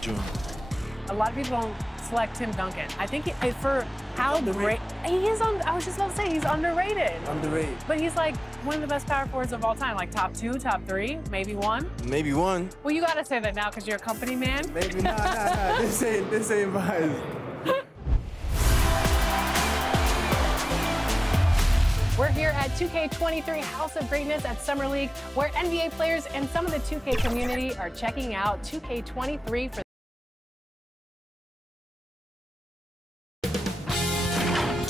June. A lot of people don't select Tim Duncan. I think for how great he is I was just about to say he's underrated. Underrated. But he's like one of the best power forwards of all time, like top 2, top 3, maybe 1. Maybe 1. Well, you gotta say that now because you're a company man. Maybe nah. This ain't biased. We're here at 2K23 House of Greatness at Summer League, where NBA players and some of the 2K community are checking out 2K23 for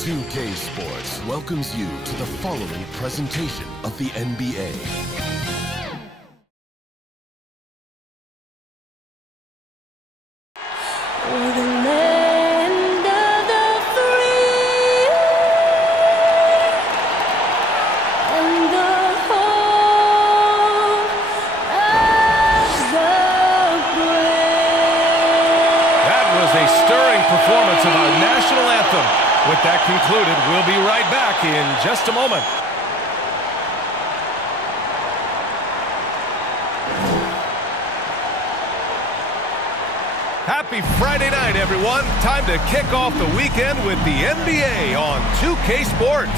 2K Sports welcomes you to the following presentation of the NBA. Performance of our national anthem. With that concluded, we'll be right back in just a moment. Happy Friday night, everyone. Time to kick off the weekend with the NBA on 2K Sports.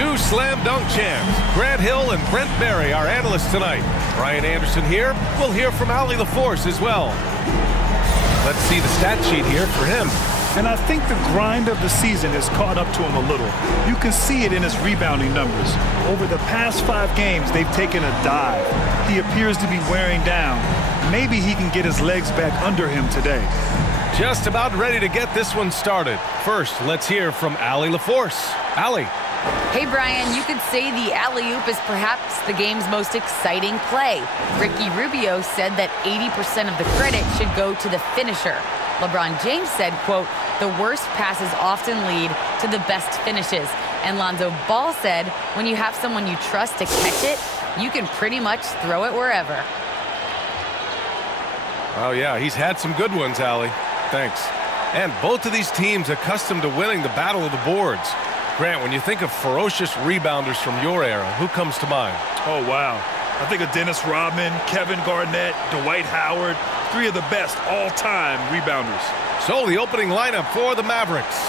2 slam dunk champs, Grant Hill and Brent Barry, our analysts tonight. Brian Anderson here. We'll hear from Allie LaForce as well. Let's see the stat sheet here for him. And I think the grind of the season has caught up to him a little. You can see it in his rebounding numbers. Over the past 5 games, they've taken a dive. He appears to be wearing down. Maybe he can get his legs back under him today. Just about ready to get this one started. First, let's hear from Allie LaForce. Allie. Hey, Brian, you could say the alley-oop is perhaps the game's most exciting play. Ricky Rubio said that 80% of the credit should go to the finisher. LeBron James said, quote, the worst passes often lead to the best finishes. And Lonzo Ball said, when you have someone you trust to catch it, you can pretty much throw it wherever. Oh, yeah, he's had some good ones, Allie. Thanks. And both of these teams accustomed to winning the battle of the boards. Grant, when you think of ferocious rebounders from your era, who comes to mind? Oh, wow. I think of Dennis Rodman, Kevin Garnett, Dwight Howard, 3 of the best all-time rebounders. So the opening lineup for the Mavericks.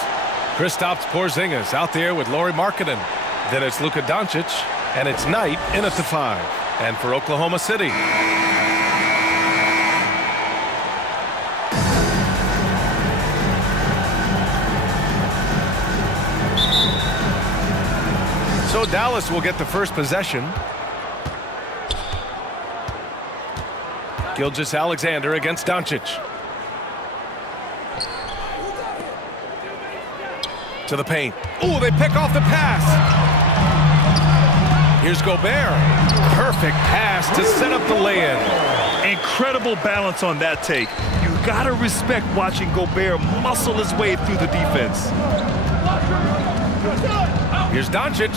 Kristaps Porzingis out there with Lauri Markkanen. Then it's Luka Doncic, and it's Knight in at the 5. And for Oklahoma City, so Dallas will get the first possession. Gilgeous-Alexander against Doncic. To the paint. Ooh, they pick off the pass. Here's Gobert. Perfect pass to set up the lay-in. Incredible balance on that take. You gotta respect watching Gobert muscle his way through the defense. Here's Doncic.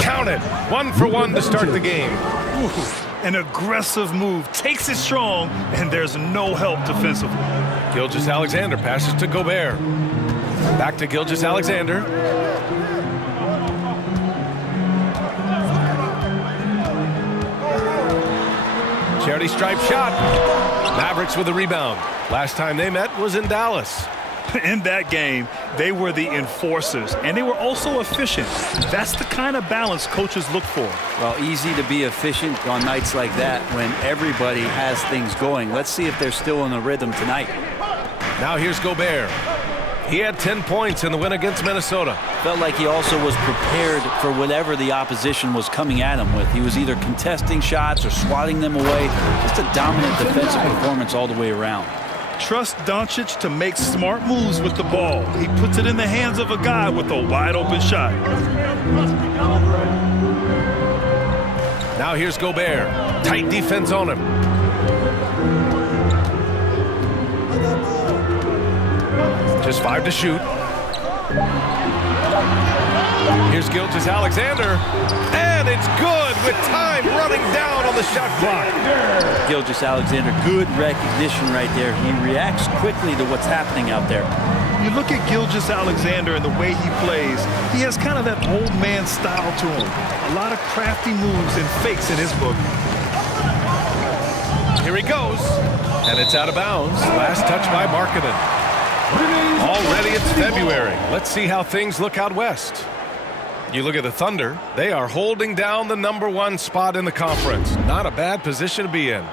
Count it. 1 for 1 to start the game. Ooh, an aggressive move. Takes it strong, and there's no help defensively. Gilgeous-Alexander passes to Gobert. Back to Gilgeous-Alexander. Charity stripe shot. Mavericks with a rebound. Last time they met was in Dallas. In that game, they were the enforcers, and they were also efficient. That's the kind of balance coaches look for. Well, easy to be efficient on nights like that when everybody has things going. Let's see if they're still in the rhythm tonight. Now here's Gobert. He had 10 points in the win against Minnesota. Felt like he also was prepared for whatever the opposition was coming at him with. He was either contesting shots or swatting them away. Just a dominant defensive performance all the way around. Trust Doncic to make smart moves with the ball. He puts it in the hands of a guy with a wide-open shot. Now here's Gobert. Tight defense on him. Just 5 to shoot. Here's Gilgeous-Alexander. And it's good with time running down on the shot clock. Gilgeous-Alexander, good recognition right there. He reacts quickly to what's happening out there. You look at Gilgeous-Alexander and the way he plays, he has kind of that old man style to him. A lot of crafty moves and fakes in his book. Here he goes. And it's out of bounds. Last touch by Markkanen. Already it's February. Let's see how things look out west. You look at the Thunder. They are holding down the #1 spot in the conference. Not a bad position to be in.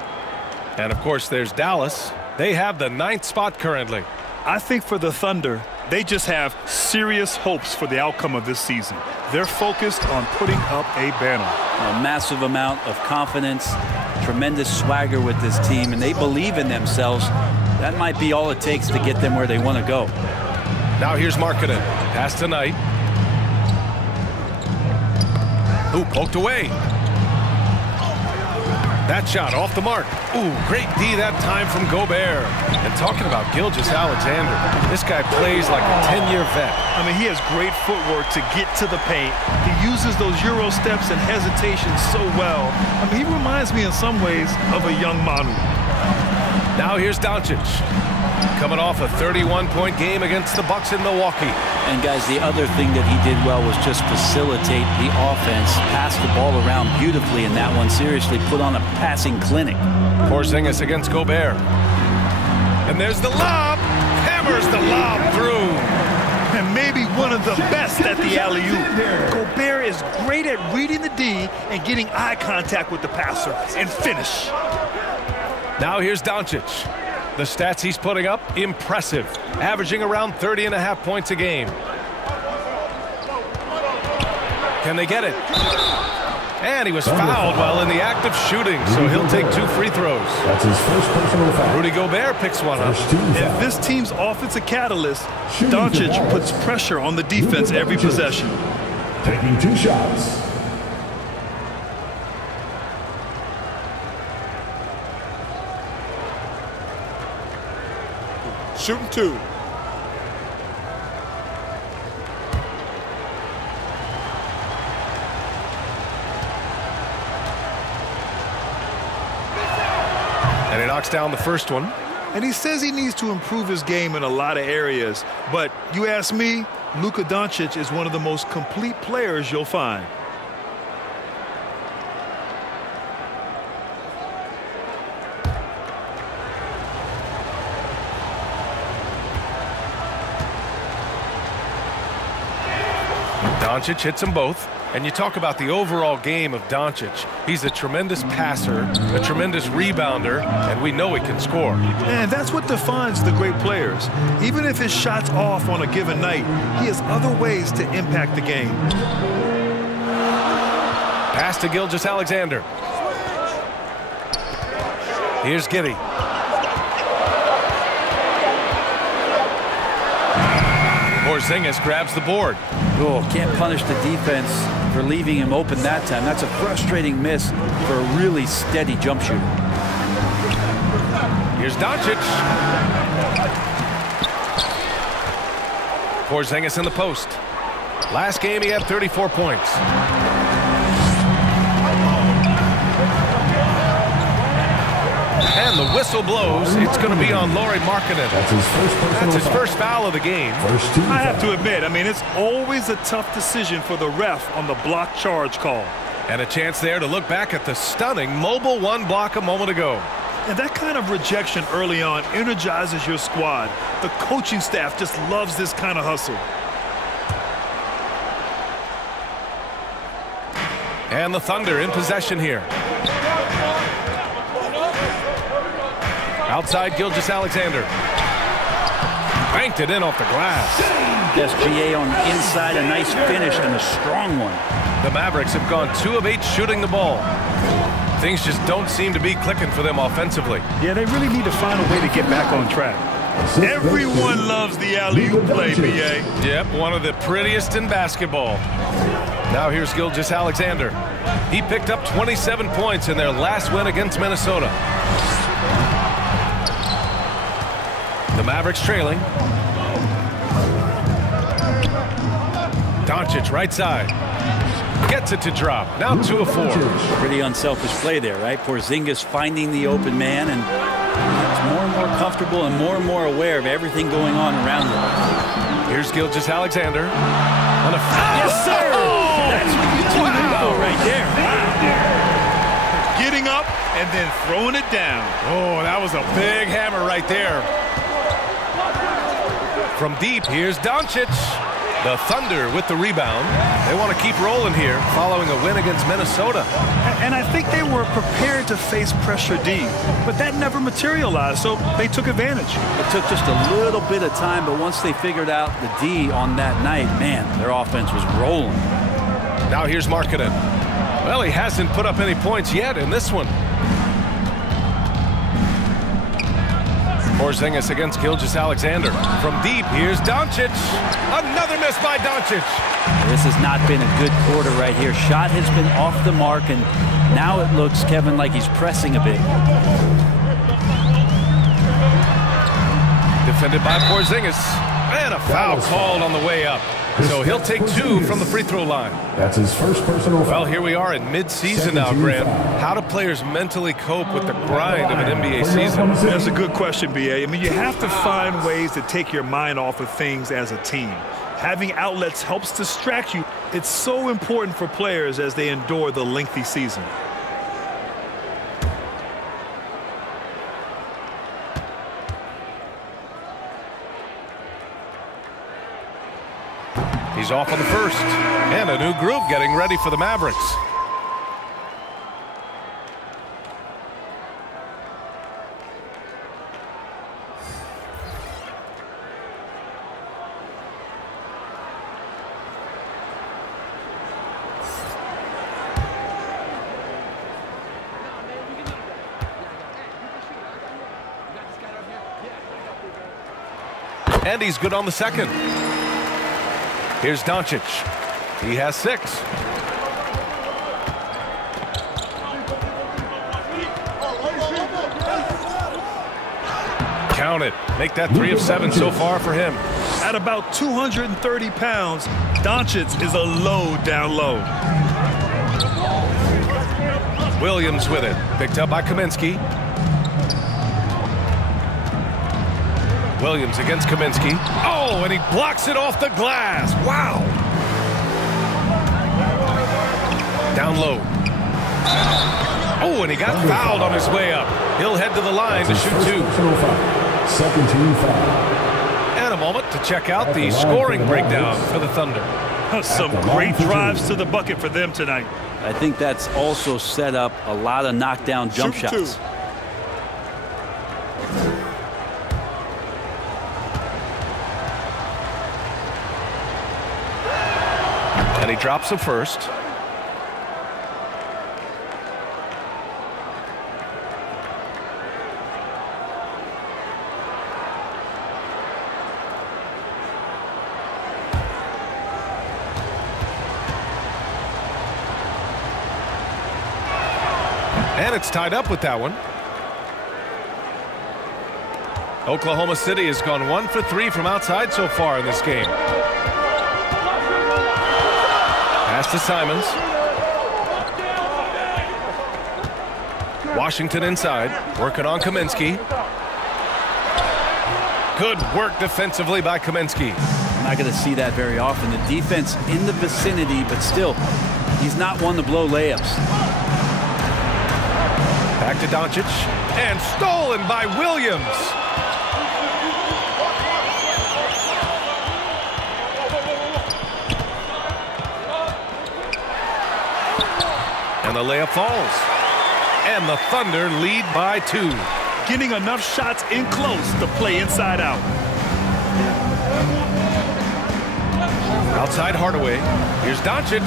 And, of course, there's Dallas. They have the 9th spot currently. I think for the Thunder, they just have serious hopes for the outcome of this season. They're focused on putting up a banner. A massive amount of confidence, tremendous swagger with this team, and they believe in themselves. That might be all it takes to get them where they want to go. Now here's Markkanen. Pass to Knight. Ooh, poked away. That shot off the mark. Ooh, great D that time from Gobert. And talking about Gilgeous-Alexander, this guy plays like a 10-year vet. I mean, he has great footwork to get to the paint. He uses those Euro steps and hesitation so well. I mean, he reminds me in some ways of a young Manu. Now here's Doncic. Coming off a 31-point game against the Bucks in Milwaukee. And, guys, the other thing that he did well was just facilitate the offense, pass the ball around beautifully in that one. Seriously, put on a passing clinic. Porzingis against Gobert. And there's the lob. Hammers the lob through. And maybe one of the best at the alley-oop. Gobert is great at reading the D and getting eye contact with the passer and finish. Now here's Doncic. The stats he's putting up, impressive. Averaging around 30.5 points a game. Can they get it? And he was fouled while in the act of shooting, so he'll take 2 free throws. That's his first personal foul. Rudy Gobert picks one up. If this team's offensive catalyst, Doncic puts pressure on the defense every possession. Taking 2 shots. Shooting 2. And he knocks down the first one. And he says he needs to improve his game in a lot of areas. But you ask me, Luka Doncic is one of the most complete players you'll find. Doncic hits them both. And you talk about the overall game of Doncic. He's a tremendous passer, a tremendous rebounder, and we know he can score. And that's what defines the great players. Even if his shot's off on a given night, he has other ways to impact the game. Pass to Gilgeous-Alexander. Here's Giddey. Porzingis grabs the board. Oh, can't punish the defense for leaving him open that time. That's a frustrating miss for a really steady jump shooter. Here's Doncic. Porzingis in the post. Last game he had 34 points. And the whistle blows. It's going to be on Lauri Markkanen. That's his first foul of the game. I have to admit, I mean, it's always a tough decision for the ref on the block charge call. And a chance there to look back at the stunning mobile 1 block a moment ago. And that kind of rejection early on energizes your squad. The coaching staff just loves this kind of hustle. And the Thunder in possession here. Outside Gilgeous-Alexander. Banked it in off the glass. SGA on the inside, a nice finish and a strong one. The Mavericks have gone 2 of 8 shooting the ball. Things just don't seem to be clicking for them offensively. Yeah, they really need to find a way to get back on track. Everyone loves the alley-oop play, BA. Yep, one of the prettiest in basketball. Now here's Gilgeous-Alexander. He picked up 27 points in their last win against Minnesota. The Mavericks trailing. Doncic right side. Gets it to drop. Now 2 of 4. Pretty unselfish play there, right? Porzingis finding the open man, and he's more and more comfortable and more aware of everything going on around him. Here's Gilgeous-Alexander. On a foul. Yes, sir! Oh! That's what you do right there. Wow. Getting up and then throwing it down. Oh, that was a big hammer right there. From deep, here's Doncic. The Thunder with the rebound. They want to keep rolling here following a win against Minnesota. And I think they were prepared to face pressure D, but that never materialized, so they took advantage. It took just a little bit of time, but once they figured out the D on that night, man, their offense was rolling. Now here's Markkanen. Well, he hasn't put up any points yet in this one. Porzingis against Gilgeous-Alexander. From deep, here's Doncic. Another miss by Doncic. This has not been a good quarter right here. Shot has been off the mark, and now it looks, Kevin, like he's pressing a bit. Defended by Porzingis. And a foul called on the way up. So he'll take 2 from the free throw line. That's his first personal foul. Well, here we are in mid-season now, Graham. How do players mentally cope with the grind of an NBA season? That's a good question, B.A. I mean, you have to find ways to take your mind off of things as a team. Having outlets helps distract you. It's so important for players as they endure the lengthy season. He's off on the first. And a new group getting ready for the Mavericks. And he's good on the second. Here's Doncic. He has 6. Count it. Make that 3 of 7 so far for him. At about 230 pounds, Doncic is a load down low. Williams with it. Picked up by Kaminsky. Williams against Kaminsky. Oh, and he blocks it off the glass. Wow. Down low. Oh, and he got fouled on his way up. He'll head to the line to shoot 2. Second team foul. And a moment to check out the scoring breakdown for the Thunder. Some great drives to the bucket for them tonight. I think that's also set up a lot of knockdown jump shots. And he drops the first. And it's tied up with that one. Oklahoma City has gone 1 for 3 from outside so far in this game. Pass to Simons. Washington inside, working on Kaminsky. Good work defensively by Kaminsky. I'm not going to see that very often. The defense in the vicinity, but still, he's not one to blow layups. Back to Doncic, and stolen by Williams. And the layup falls. And the Thunder lead by 2. Getting enough shots in close to play inside out. Outside Hardaway. Here's Doncic.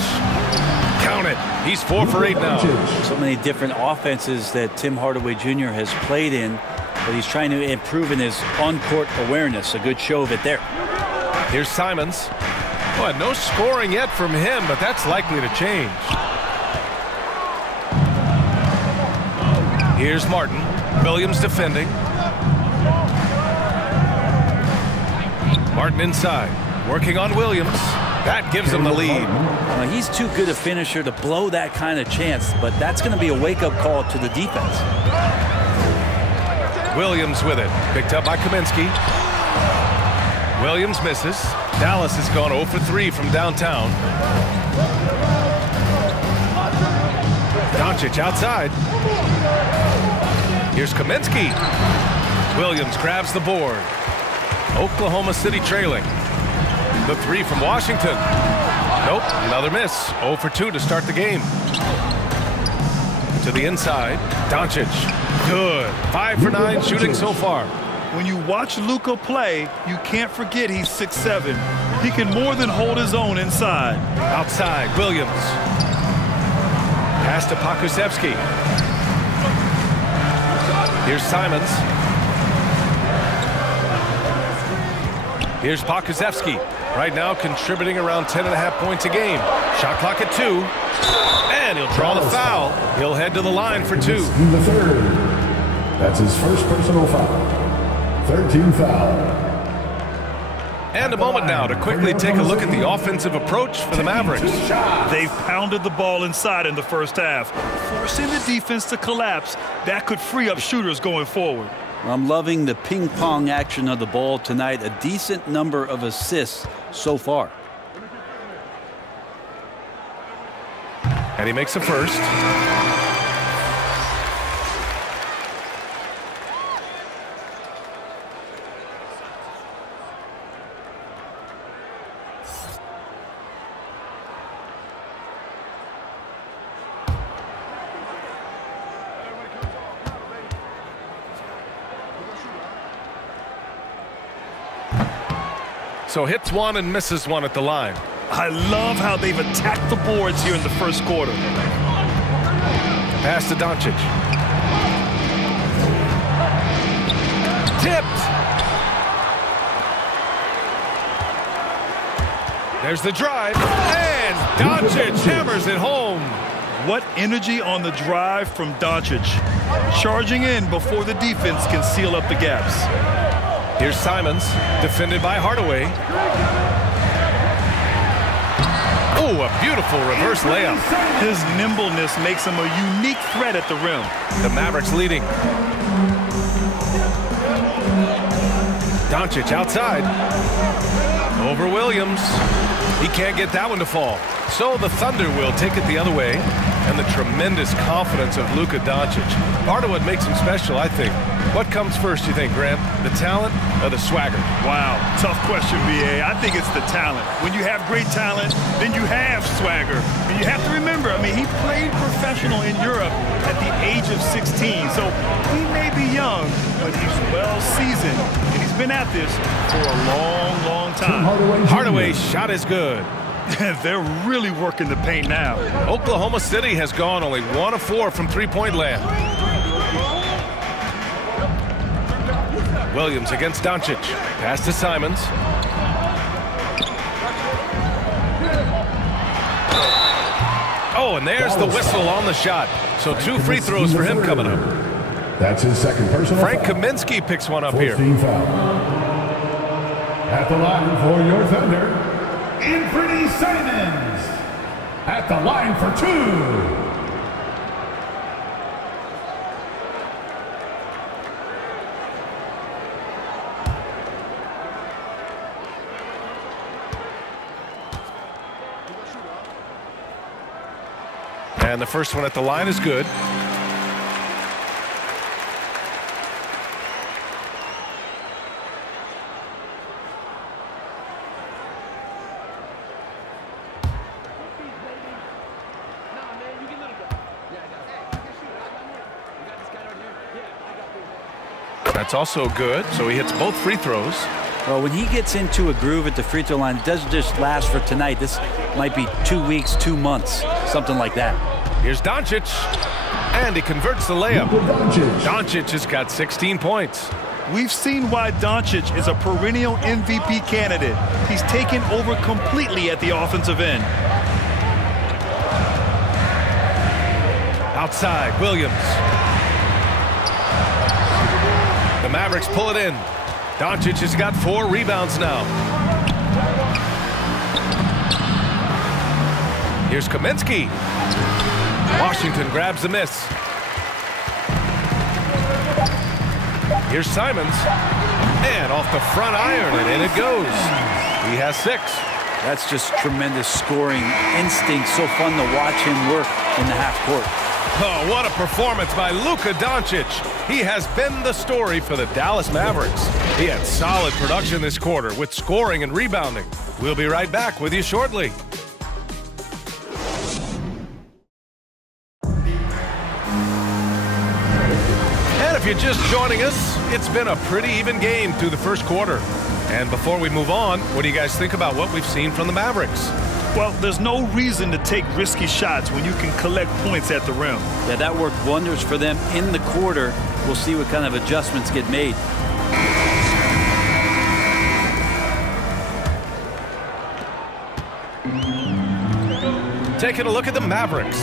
Count it. He's 4 for 8 now. So many different offenses that Tim Hardaway Jr. has played in, but he's trying to improve in his on-court awareness. A good show of it there. Here's Simons. Well, no scoring yet from him, but that's likely to change. Here's Martin. Williams defending. Martin inside. Working on Williams. That gives him the lead. Well, he's too good a finisher to blow that kind of chance, but that's going to be a wake-up call to the defense. Williams with it. Picked up by Kaminsky. Williams misses. Dallas has gone 0 for 3 from downtown. Doncic outside. Here's Kaminsky. Williams grabs the board. Oklahoma City trailing. The three from Washington. Nope, another miss. 0 for 2 to start the game. To the inside, Doncic. Good. 5 for 9 shooting so far. When you watch Luka play, you can't forget he's 6'7". He can more than hold his own inside. Outside, Williams. Pass to Pokusevski. Here's Simons. Here's Pokusevski. Right now contributing around 10.5 points a game. Shot clock at 2. And he'll draw the foul. He'll head to the line for 2. In the third. That's his first personal foul. 13 foul. And a moment now to quickly take a look at the offensive approach for the Mavericks. They've pounded the ball inside in the first half, forcing the defense to collapse. That could free up shooters going forward. I'm loving the ping-pong action of the ball tonight. A decent number of assists so far. And he makes a first. So hits one and misses one at the line. I love how they've attacked the boards here in the first quarter. Pass to Doncic. Tipped. There's the drive. And Doncic hammers it home. What energy on the drive from Doncic. Charging in before the defense can seal up the gaps. Here's Simons, defended by Hardaway. Oh, a beautiful reverse layup. His nimbleness makes him a unique threat at the rim. The Mavericks leading. Doncic outside. Over Williams. He can't get that one to fall. So the Thunder will take it the other way. And the tremendous confidence of Luka Doncic. Part of what makes him special, I think. What comes first, you think, Grant? The talent or the swagger? Wow, tough question, B.A. I think it's the talent. When you have great talent, then you have swagger. And you have to remember, I mean, he played professional in Europe at the age of 16. So he may be young, but he's well-seasoned. And he's been at this for a long, long time. Hardaway's shot is good. They're really working the paint now. Oklahoma City has gone only 1 of 4 from three-point land. Williams against Doncic. Pass to Simons. Oh, and there's the whistle on the shot. So 2 free throws for him coming up. That's his second personal Frank foul. Kaminsky picks one up here. 14 foul. At the line for your Thunder, Anthony Simons. At the line for 2. And the first one at the line is good. That's also good, so he hits both free throws. Well, when he gets into a groove at the free throw line, it doesn't just last for tonight. This might be 2 weeks, 2 months, something like that. Here's Doncic, and he converts the layup. Doncic has got 16 points. We've seen why Doncic is a perennial MVP candidate. He's taken over completely at the offensive end. Outside, Williams. The Mavericks pull it in. Doncic has got 4 rebounds now. Here's Kaminsky. Washington grabs the miss. Here's Simons. And off the front iron, and in it goes. He has 6. That's just tremendous scoring instinct. So fun to watch him work in the half court. Oh, what a performance by Luka Doncic. He has been the story for the Dallas Mavericks. He had solid production this quarter with scoring and rebounding. We'll be right back with you shortly. And if you're just joining us, it's been a pretty even game through the first quarter. And before we move on, what do you guys think about what we've seen from the Mavericks? Well, there's no reason to take risky shots when you can collect points at the rim. Yeah, that worked wonders for them in the quarter. We'll see what kind of adjustments get made. Taking a look at the Mavericks.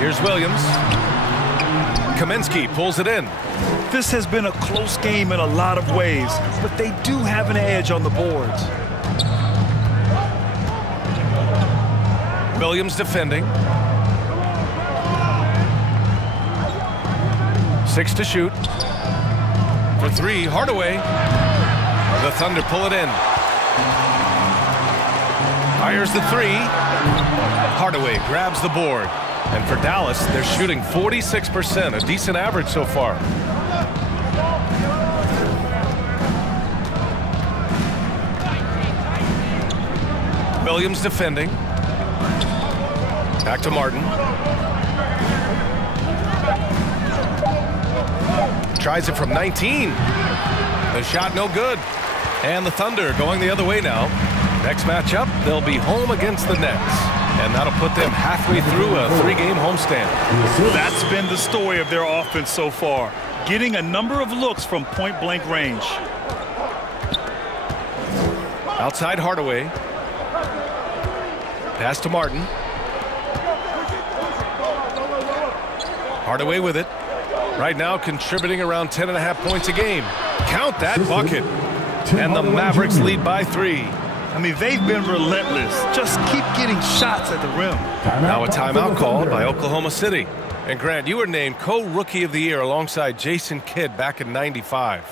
Here's Williams. Kaminsky pulls it in. This has been a close game in a lot of ways, but they do have an edge on the boards. Williams defending. 6 to shoot. For 3, Hardaway. The Thunder pull it in. Fires the 3. Hardaway grabs the board. And for Dallas, they're shooting 46%, a decent average so far. Williams defending. Back to Martin. Tries it from 19. The shot no good. And the Thunder going the other way now. Next matchup, they'll be home against the Nets. And that'll put them halfway through a 3-game homestand. That's been the story of their offense so far. Getting a number of looks from point-blank range. Outside Hardaway. Pass to Martin. Hardaway with it. Right now contributing around 10.5 points a game. Count that bucket. And the Mavericks lead by 3. I mean, they've been relentless. Just keep getting shots at the rim. Now a timeout called by Oklahoma City. And Grant, you were named co-rookie of the year alongside Jason Kidd back in '95.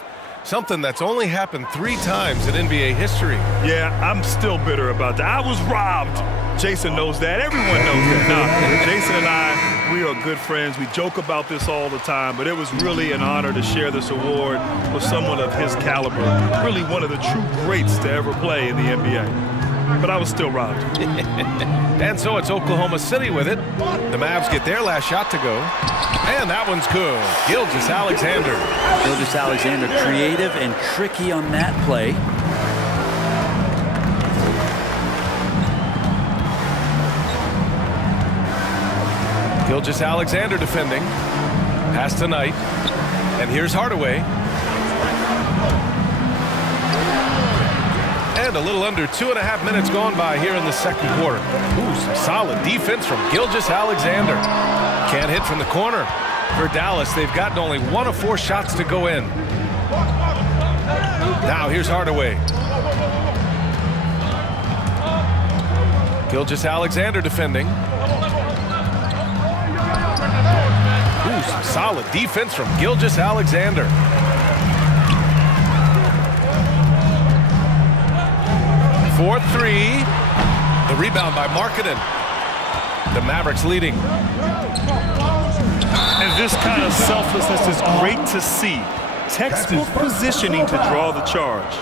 Something that's only happened 3 times in NBA history. Yeah, I'm still bitter about that. I was robbed. Jason knows that. Everyone knows that. Nah, Jason and I, we are good friends. We joke about this all the time, but it was really an honor to share this award with someone of his caliber. Really one of the true greats to ever play in the NBA. But I was still robbed. And so it's Oklahoma City with it. The Mavs get their last shot to go. And that one's good. Gilgeous-Alexander. Gilgeous-Alexander creative and tricky on that play. Gilgeous-Alexander defending. Pass to Knight. And here's Hardaway. And a little under 2.5 minutes gone by here in the second quarter. Ooh, some solid defense from Gilgeous-Alexander. Can't hit from the corner. For Dallas, they've gotten only 1 of 4 shots to go in. Now here's Hardaway. Gilgeous-Alexander defending. Ooh, some solid defense from Gilgeous-Alexander. For 3. The rebound by Markkanen. The Mavericks leading. And this kind of selflessness is great to see. Textbook positioning to draw the charge.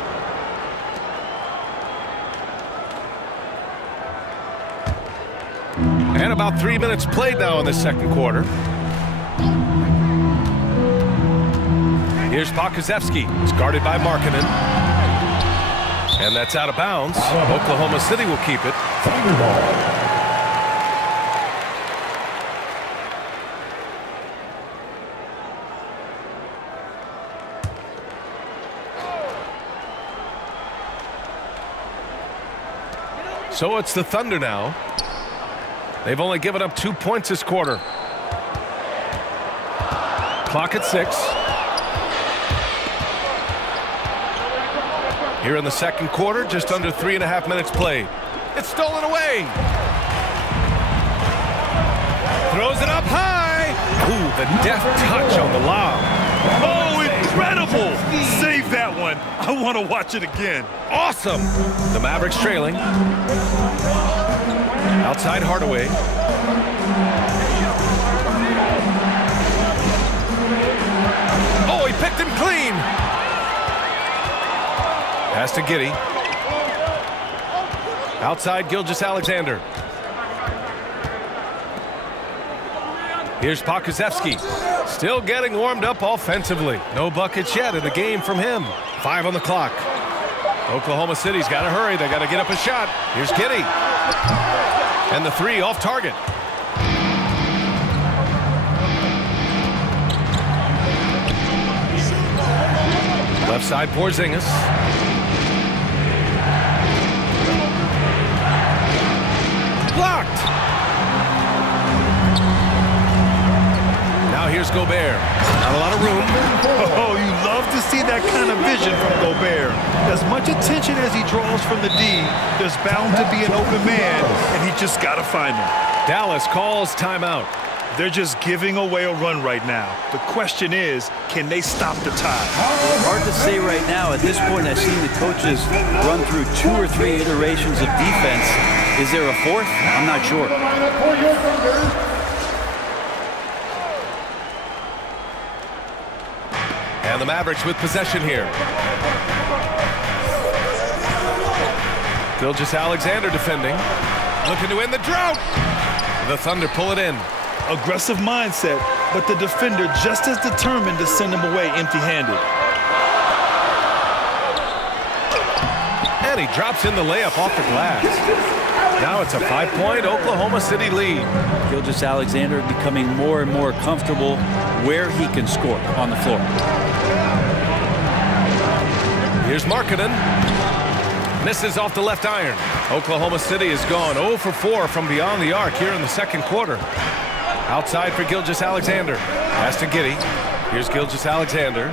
And about 3 minutes played now in the second quarter. Here's Pokusevski. He's guarded by Markkanen. And that's out of bounds. Oklahoma City will keep it. So it's the Thunder now. They've only given up 2 points this quarter. Clock at 6. Here in the second quarter, just under 3.5 minutes played. It's stolen away. Throws it up high. Ooh, the deft touch on the lob. Oh, incredible. Save that one. I want to watch it again. Awesome. The Mavericks trailing. Outside Hardaway. Oh, he picked him clean. Pass to Giddey. Outside Gilgeous-Alexander. Here's Pokusevski. Still getting warmed up offensively. No buckets yet in the game from him. 5 on the clock. Oklahoma City's got to hurry. They got to get up a shot. Here's Giddey. And the 3 off target. Left side Porzingis. Blocked. Now here's Gobert. Not a lot of room. Oh, you love to see that kind of vision from Gobert. As much attention as he draws from the D, there's bound to be an open man, and he just got to find him. Dallas calls timeout. They're just giving away a run right now. The question is, can they stop the tide? Hard to say right now. At this point, I've seen the coaches run through 2 or 3 iterations of defense. Is there a 4th? I'm not sure. And the Mavericks with possession here. Gilgeous-Alexander defending. Looking to win the drought. The Thunder pull it in. Aggressive mindset, but the defender just as determined to send him away empty-handed. And he drops in the layup off the glass. Now it's a 5-point Oklahoma City lead. Gilgeous-Alexander becoming more and more comfortable where he can score on the floor. Here's Markkanen. Misses off the left iron. Oklahoma City has gone 0 for 4 from beyond the arc here in the second quarter. Outside for Gilgeous-Alexander. Pass to Giddey. Here's Gilgeous-Alexander.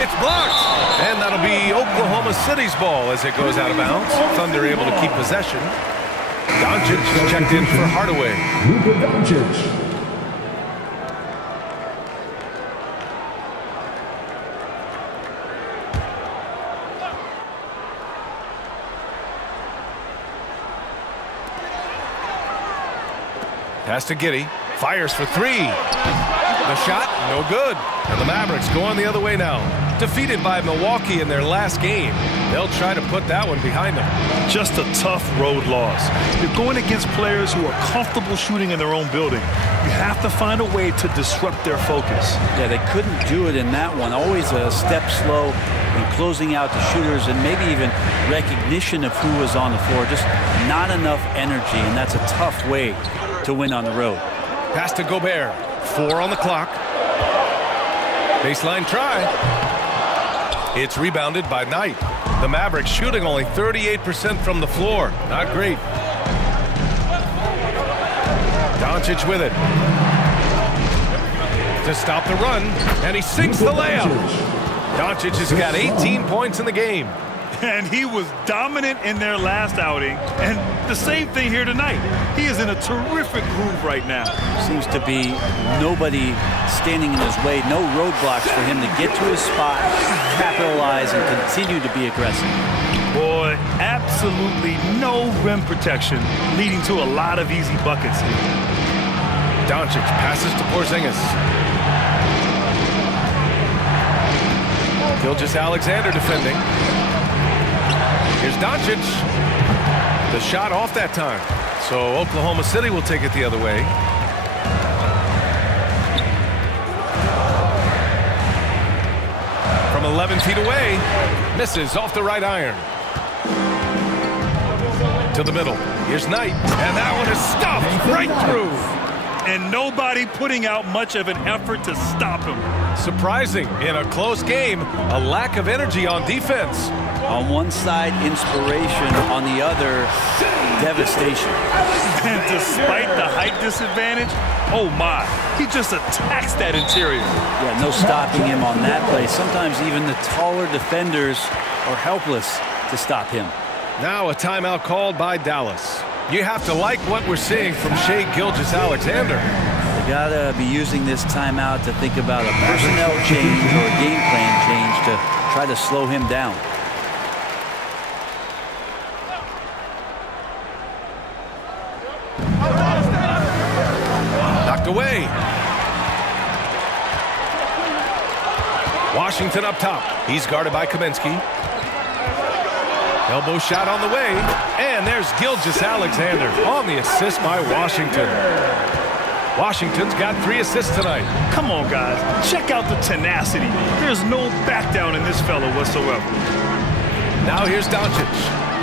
It's blocked. And that'll be Oklahoma City's ball as it goes out of bounds. Thunder able to keep possession. Doncic checked in for Hardaway. Luka Doncic. Pass to Giddey. Fires for 3. The shot, no good. And the Mavericks go on the other way now. Defeated by Milwaukee in their last game. They'll try to put that one behind them. Just a tough road loss. You're going against players who are comfortable shooting in their own building. You have to find a way to disrupt their focus. Yeah, they couldn't do it in that one. Always a step slow in closing out the shooters and maybe even recognition of who was on the floor. Just not enough energy, and that's a tough way to win on the road. Pass to Gobert. 4 on the clock. Baseline try. It's rebounded by Knight. The Mavericks shooting only 38% from the floor. Not great. Doncic with it. To stop the run, and he sinks the layup. Doncic has got 18 points in the game. And he was dominant in their last outing. And the same thing here tonight. He is in a terrific groove right now. Seems to be nobody standing in his way. No roadblocks for him to get to his spot, capitalize, and continue to be aggressive. Boy, absolutely no rim protection, leading to a lot of easy buckets here. Doncic passes to Porzingis. Gilgeous-Alexander defending. Here's Doncic. The shot off that time. So Oklahoma City will take it the other way. From 11 feet away. Misses off the right iron. To the middle. Here's Knight. And that one is stuffed right through. And nobody putting out much of an effort to stop him. Surprising in a close game, a lack of energy on defense. On one side, inspiration. On the other, devastation. And despite the height disadvantage, oh my, he just attacks that interior. Yeah, no stopping him on that play. Sometimes even the taller defenders are helpless to stop him. Now a timeout called by Dallas. You have to like what we're seeing from Shai Gilgeous-Alexander. They gotta be using this timeout to think about a personnel change or a game plan change to try to slow him down. away. Washington up top. He's guarded by Kaminsky. Elbow shot on the way. And there's Gilgeous-Alexander on the assist by Washington. Washington's got 3 assists tonight. Come on, guys. Check out the tenacity. There's no back down in this fellow whatsoever. Now here's Doncic.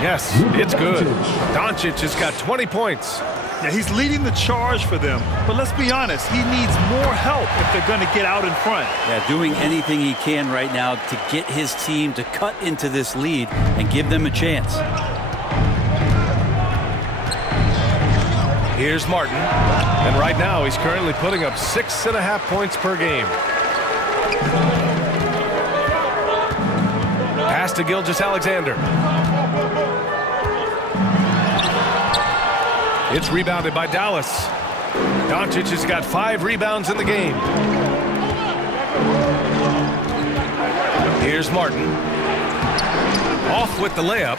Yes, it's good. Doncic has got 20 points. Yeah, he's leading the charge for them. But let's be honest, he needs more help if they're going to get out in front. Yeah, doing anything he can right now to get his team to cut into this lead and give them a chance. Here's Martin. And right now, he's currently putting up 6.5 points per game. Pass to Gilgeous-Alexander. It's rebounded by Dallas. Doncic has got 5 rebounds in the game. Here's Martin. Off with the layup.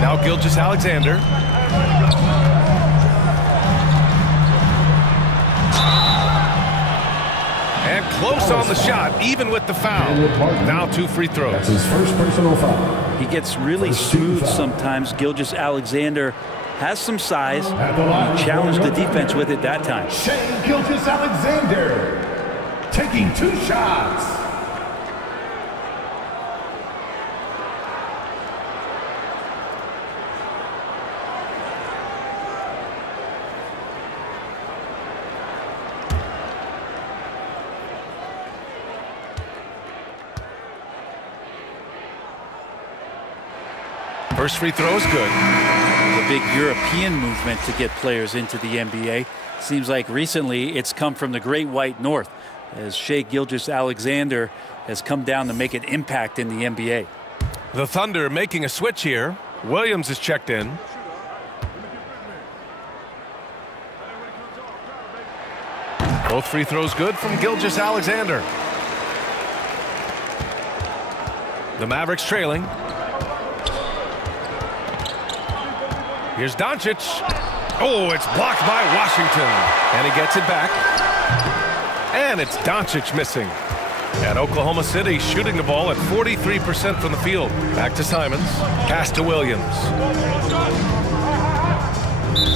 Now Gilgeous-Alexander. And close on the shot, even with the foul. Now 2 free throws. That's his first personal foul. He gets really smooth sometimes. Gilgeous-Alexander has some size. He challenged the defense with it that time. Shai Gilgeous-Alexander taking 2 shots. First free throw is good. The big European movement to get players into the NBA. Seems like recently it's come from the Great White North, as Shai Gilgeous-Alexander has come down to make an impact in the NBA. The Thunder making a switch here. Williams is checked in. Both free throws good from Gilgeous-Alexander. The Mavericks trailing. Here's Doncic. Oh, it's blocked by Washington. And he gets it back. And it's Doncic missing. And Oklahoma City shooting the ball at 43% from the field. Back to Simons. Pass to Williams.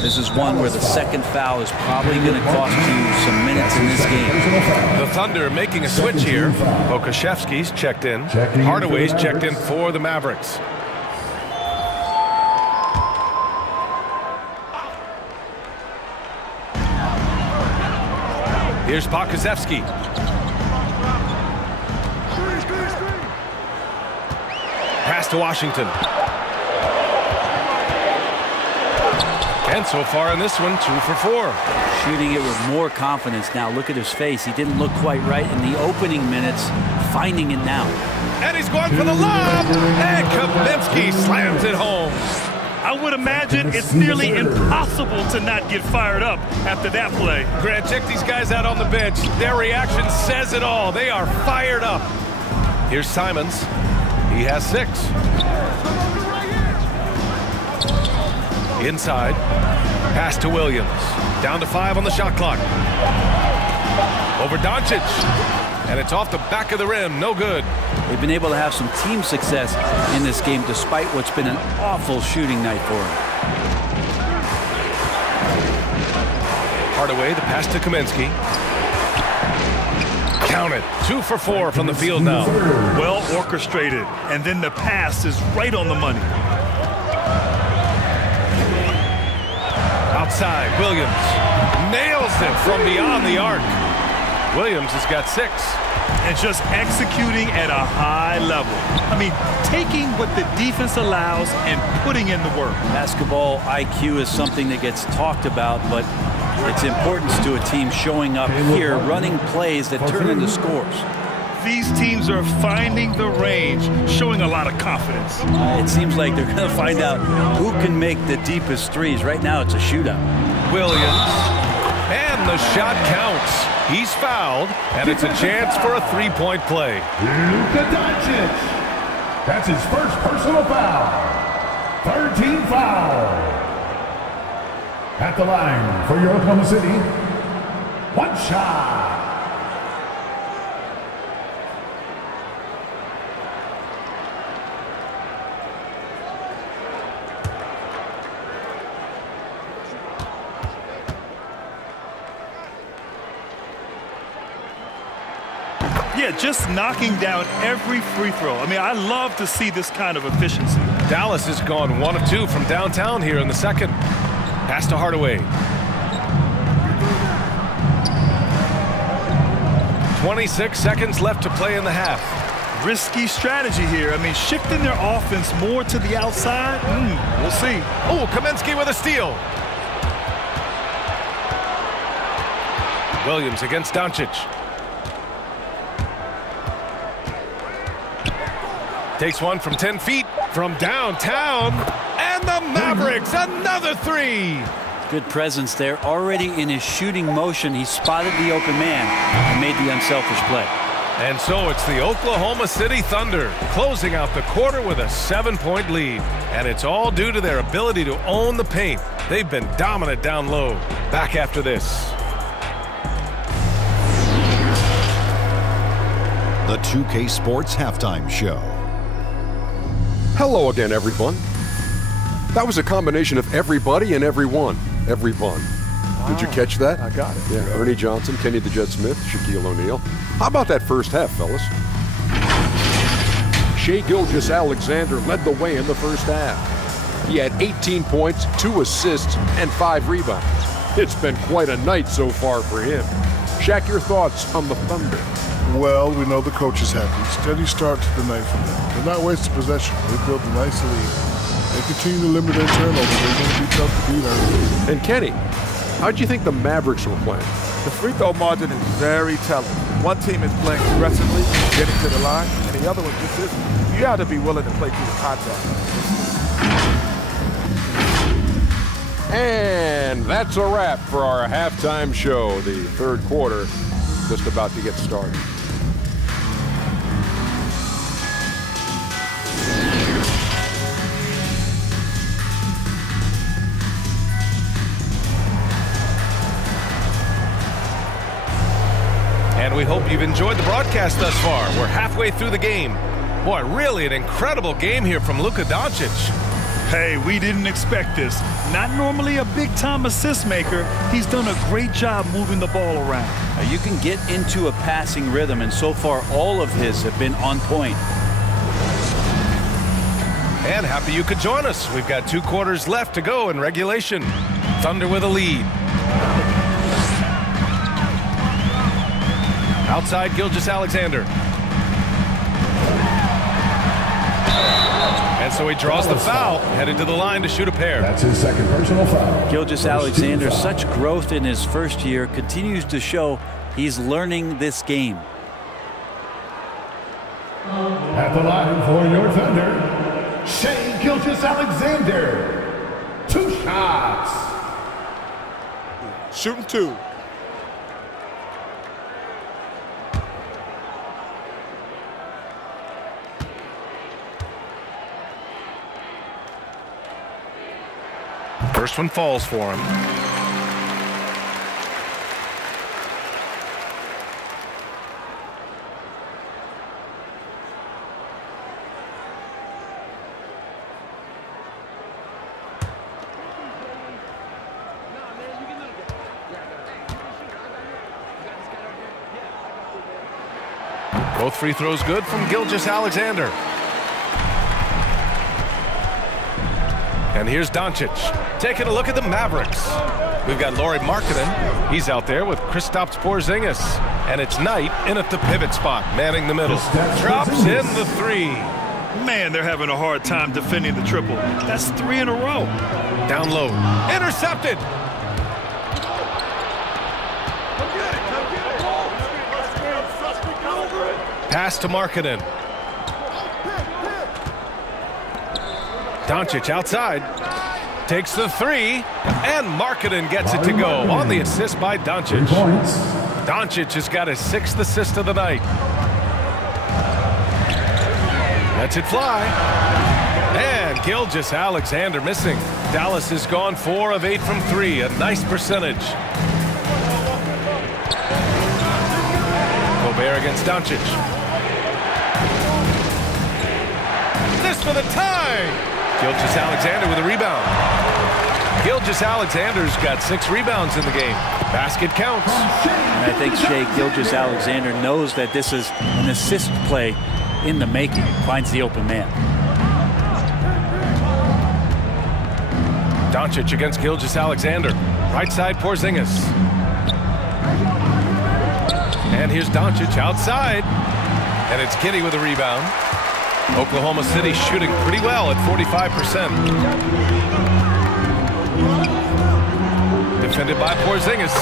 This is one where the second foul is probably going to cost you some minutes in this game. The Thunder making a switch here. Okashevsky's checked in. Hardaway's checked in for the Mavericks. Here's Pokusevski. Pass to Washington. And so far in this one, 2 for 4. Shooting it with more confidence now. Look at his face. He didn't look quite right in the opening minutes. Finding it now. And he's going for the lob. And Kaminsky slams it home. I would imagine it's nearly impossible to not get fired up after that play. Grant, check these guys out on the bench. Their reaction says it all. They are fired up. Here's Simons. He has 6. Inside. Pass to Williams. Down to 5 on the shot clock. Over Doncic. And it's off the back of the rim. No good. They've been able to have some team success in this game despite what's been an awful shooting night for them. Hardaway, the pass to Kaminsky. Count it. 2 for 4 from the field now. Well orchestrated. And then the pass is right on the money. Outside, Williams nails it from beyond the arc. Williams has got 6. And just executing at a high level. I mean, taking what the defense allows and putting in the work. Basketball IQ is something that gets talked about, but its importance to a team showing up here, running plays that turn into scores. These teams are finding the range, showing a lot of confidence. It seems like they're going to find out who can make the deepest threes. Right now, it's a shootout. Williams. And the shot counts. He's fouled, and it's a chance for a 3-point play. Luka Doncic. That's his first personal foul. 13 foul. At the line for your Oklahoma City, one shot. Yeah, just knocking down every free throw. I mean, I love to see this kind of efficiency. Dallas has gone 1 of 2 from downtown here in the second. Pass to Hardaway. 26 seconds left to play in the half. Risky strategy here. I mean, shifting their offense more to the outside. We'll see. Oh, Kaminsky with a steal. Williams against Doncic. Takes one from 10 feet from downtown. And the Mavericks, another three. Good presence there. Already in his shooting motion, he spotted the open man and made the unselfish play. And so it's the Oklahoma City Thunder closing out the quarter with a 7-point lead. And it's all due to their ability to own the paint. They've been dominant down low. Back after this. The 2K Sports Halftime Show. Hello again, everyone. That was a combination of everybody and everyone. Everyone. Did you catch that? I got it. Yeah, Ernie Johnson, Kenny the Jet Smith, Shaquille O'Neal. How about that first half, fellas? Shai Gilgeous-Alexander led the way in the first half. He had 18 points, 2 assists, and 5 rebounds. It's been quite a night so far for him. Shaq, your thoughts on the Thunder? Well, we know the coach is happy. Steady start to the night for them. They're not wasting possession. They built a nice lead. They continue to limit their turnovers. They're going to be tough to beat early. And Kenny, how'd you think the Mavericks were playing? The free throw margin is very telling. One team is playing aggressively, getting to the line, and the other one just isn't. You have to be willing to play through the contact. And that's a wrap for our halftime show. The third quarter just about to get started. And we hope you've enjoyed the broadcast thus far. We're halfway through the game. Boy, really an incredible game here from Luka Doncic. Hey, we didn't expect this. Not normally a big-time assist maker. He's done a great job moving the ball around. Now, you can get into a passing rhythm, and so far all of his have been on point. And happy you could join us. We've got 2 quarters left to go in regulation. Thunder with a lead. Outside Gilgeous-Alexander. And so he draws the foul, headed to the line to shoot a pair. That's his second personal foul. Gilgeous-Alexander, such growth in his first year, continues to show he's learning this game. At the line for your Thunder, Shai Gilgeous-Alexander. 2 shots. Shooting 2. First one falls for him. Both free throws good from Gilgeous-Alexander. And here's Doncic taking a look at the Mavericks. We've got Lauri Markkanen. He's out there with Kristaps Porzingis. And it's Knight in at the pivot spot, manning the middle. Drops in the 3. Man, they're having a hard time defending the triple. That's 3 in a row. Down low. Intercepted. Pass to Markkanen. Doncic outside. Takes the 3. And Markkanen gets it to go on the assist by Doncic. Doncic has got his 6th assist of the night. Lets it fly. And Gilgeous-Alexander missing. Dallas has gone 4 of 8 from 3, a nice percentage. Gobert against Doncic. This for the tie. Gilgeous-Alexander with a rebound. Gilgeous-Alexander's got 6 rebounds in the game. Basket counts. And I think Shea Gilgeous-Alexander knows that this is an assist play in the making. Finds the open man. Doncic against Gilgeous-Alexander. Right side Porzingis. And here's Doncic outside. And it's Giddey with a rebound. Oklahoma City shooting pretty well at 45%. Defended by Porzingis.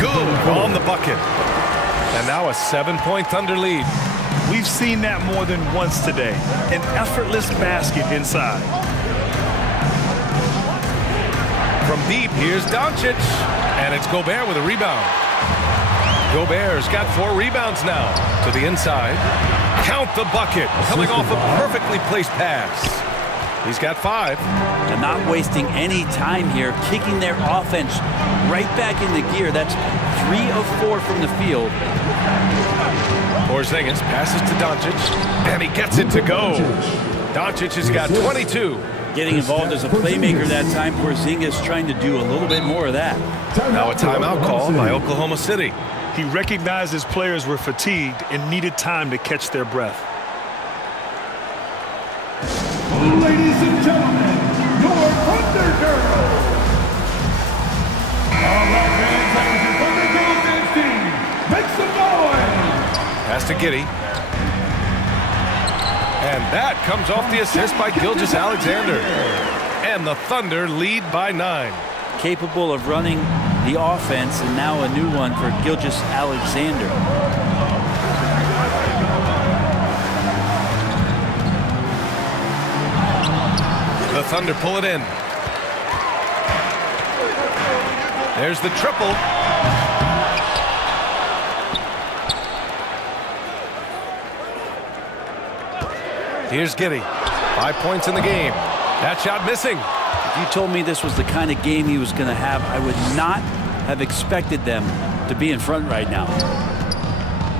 Good on the bucket. And now a 7-point Thunder lead. We've seen that more than once today. An effortless basket inside. From deep, here's Doncic. And it's Gobert with a rebound. Gobert's got 4 rebounds now. To the inside. Count the bucket. Coming off a perfectly placed pass. He's got 5. And not wasting any time here. Kicking their offense right back into gear. That's 3 of 4 from the field. Porzingis passes to Doncic. And he gets it to go. Doncic has got 22. Getting involved as a playmaker that time. Porzingis trying to do a little bit more of that. Now a timeout called by Oklahoma City. He recognized his players were fatigued and needed time to catch their breath. Ladies and gentlemen, your Thunder Girls. All right, fans, that was your Thunder Girls dance team. Make some noise. Pass to Giddey. And that comes off the assist by Gilgeous-Alexander. And the Thunder lead by 9. Capable of running the offense, and now a new one for Gilgeous-Alexander. The Thunder pull it in. There's the triple. Here's Giddey. 5 points in the game. That shot missing. If you told me this was the kind of game he was going to have, I would not have expected them to be in front right now.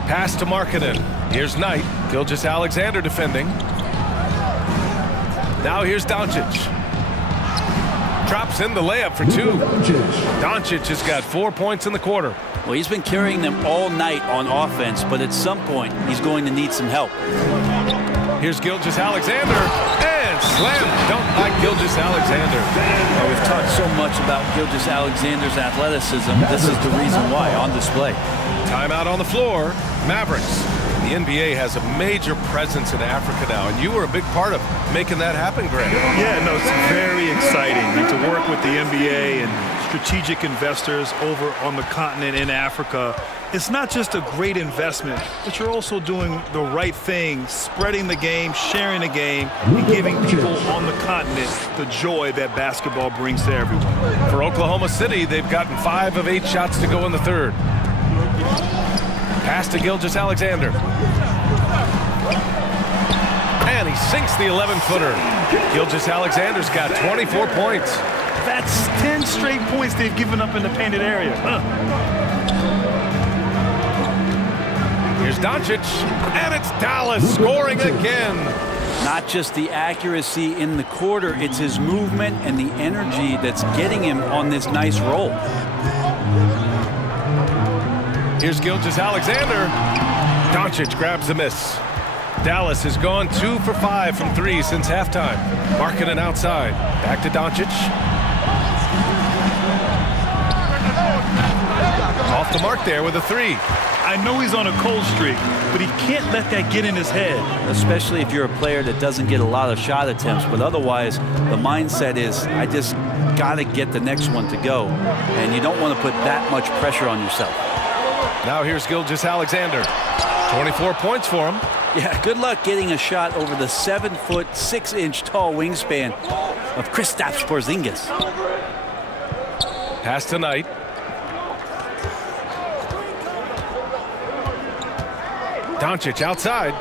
Pass to Markkanen. Here's Knight. Gilgeous-Alexander defending. Now here's Doncic. Drops in the layup for 2. Doncic has got 4 points in the quarter. Well, he's been carrying them all night on offense, but at some point, he's going to need some help. Here's Gilgeous-Alexander, and slam dunk by Gilgeous-Alexander. Well, we've talked so much about Gilgeous-Alexander's athleticism. This is the reason why, on display. Timeout on the floor. Mavericks. The NBA has a major presence in Africa now, and you were a big part of making that happen, Greg. Yeah, no, it's very exciting. And to work with the NBA and strategic investors over on the continent in Africa, it's not just a great investment, but you're also doing the right thing, spreading the game, sharing the game, and giving people on the continent the joy that basketball brings to everyone. For Oklahoma City, they've gotten 5 of 8 shots to go in the third. Pass to Gilgeous-Alexander. And he sinks the 11-footer. Gilgeous-Alexander's got 24 points. That's 10 straight points they've given up in the painted area. Here's Doncic, and it's Dallas scoring again. Not just the accuracy in the quarter, it's his movement and the energy that's getting him on this nice roll. Here's Gilgeous-Alexander. Doncic grabs the miss. Dallas has gone 2 for 5 from 3 since halftime. Markkanen outside. Back to Doncic. Off the mark there with a 3. I know he's on a cold streak, but he can't let that get in his head. Especially if you're a player that doesn't get a lot of shot attempts, but otherwise the mindset is, I just got to get the next one to go. And you don't want to put that much pressure on yourself. Now here's Gilgeous-Alexander. 24 points for him. Yeah, good luck getting a shot over the 7-foot, 6-inch tall wingspan of Kristaps Porzingis. Pass to Knight. Doncic outside.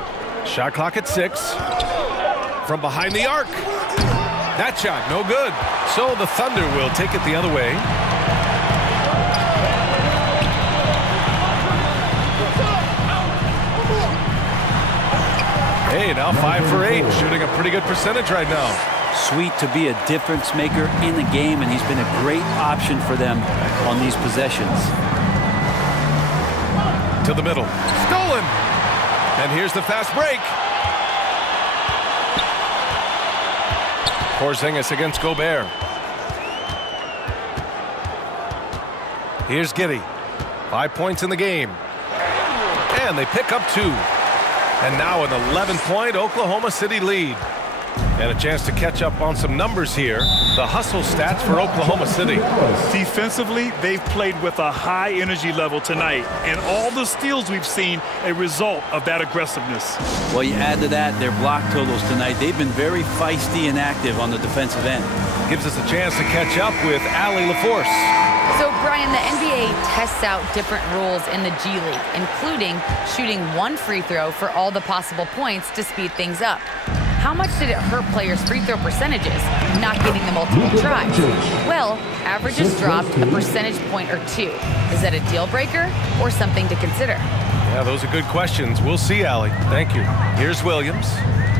Shot clock at 6. From behind the arc. That shot, no good. So the Thunder will take it the other way. Hey, now 5 for 8, shooting a pretty good percentage right now. Sweet to be a difference maker in the game, and he's been a great option for them on these possessions. To the middle. Stolen! And here's the fast break. Porzingis against Gobert. Here's Giddey. 5 points in the game. And they pick up 2. And now an 11-point Oklahoma City lead. And a chance to catch up on some numbers here. The hustle stats for Oklahoma City. Defensively, they've played with a high energy level tonight. And all the steals we've seen, a result of that aggressiveness. Well, you add to that their block totals tonight. They've been very feisty and active on the defensive end. Gives us a chance to catch up with Allie LaForce. So, Brian, the NBA tests out different rules in the G League, including shooting 1 free throw for all the possible points to speed things up. How much did it hurt players' free throw percentages not getting the multiple tries? Well, averages dropped a percentage point or 2. Is that a deal breaker or something to consider? Yeah, those are good questions. We'll see, Allie. Thank you. Here's Williams.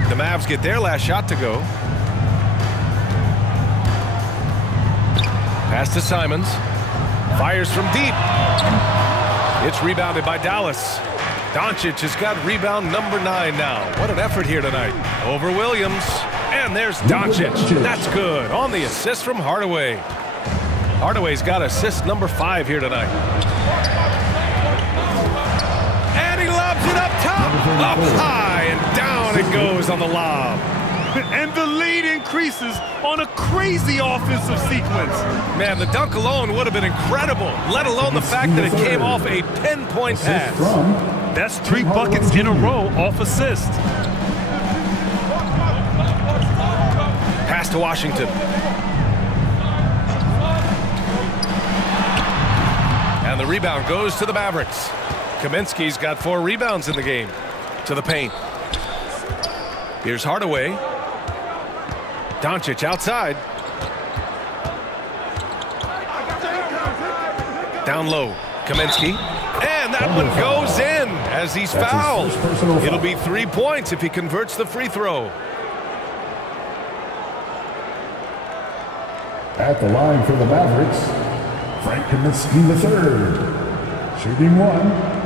The Mavs get their last shot to go. Pass to Simons. Fires from deep. It's rebounded by Dallas. Doncic has got rebound number 9 now. What an effort here tonight. Over Williams. And there's Doncic. That's good. On the assist from Hardaway. Hardaway's got assist number 5 here tonight. And he lobs it up top. Up high and down it goes on the lob. And the lead increases on a crazy offensive sequence. Man, the dunk alone would have been incredible, let alone the fact that it came off a pinpoint pass. That's 3 buckets in a row off assist. Pass to Washington. And the rebound goes to the Mavericks. Kaminsky's got 4 rebounds in the game. To the paint. Here's Hardaway. Doncic outside. Down low. Kaminsky. And that one goes in as he's fouled. It'll be 3 points if he converts the free throw. At the line for the Mavericks, Frank Kaminsky III. Shooting 1.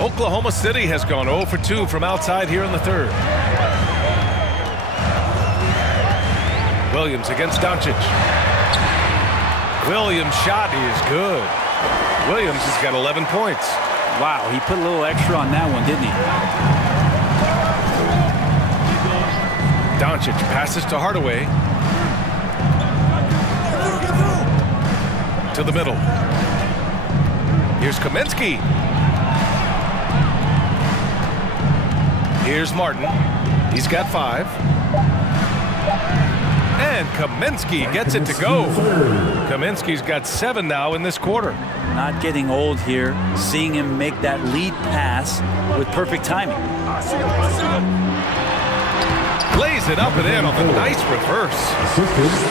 Oklahoma City has gone 0 for 2 from outside here in the 3rd. Williams against Doncic. Williams' shot is good. Williams has got 11 points. Wow, he put a little extra on that one, didn't he? Doncic passes to Hardaway. To the middle. Here's Kaminsky. Here's Martin. He's got 5. And Kaminsky gets it to go. Kaminsky's got 7 now in this quarter. Not getting old here. Seeing him make that lead pass with perfect timing. Lays it up and in on the nice reverse.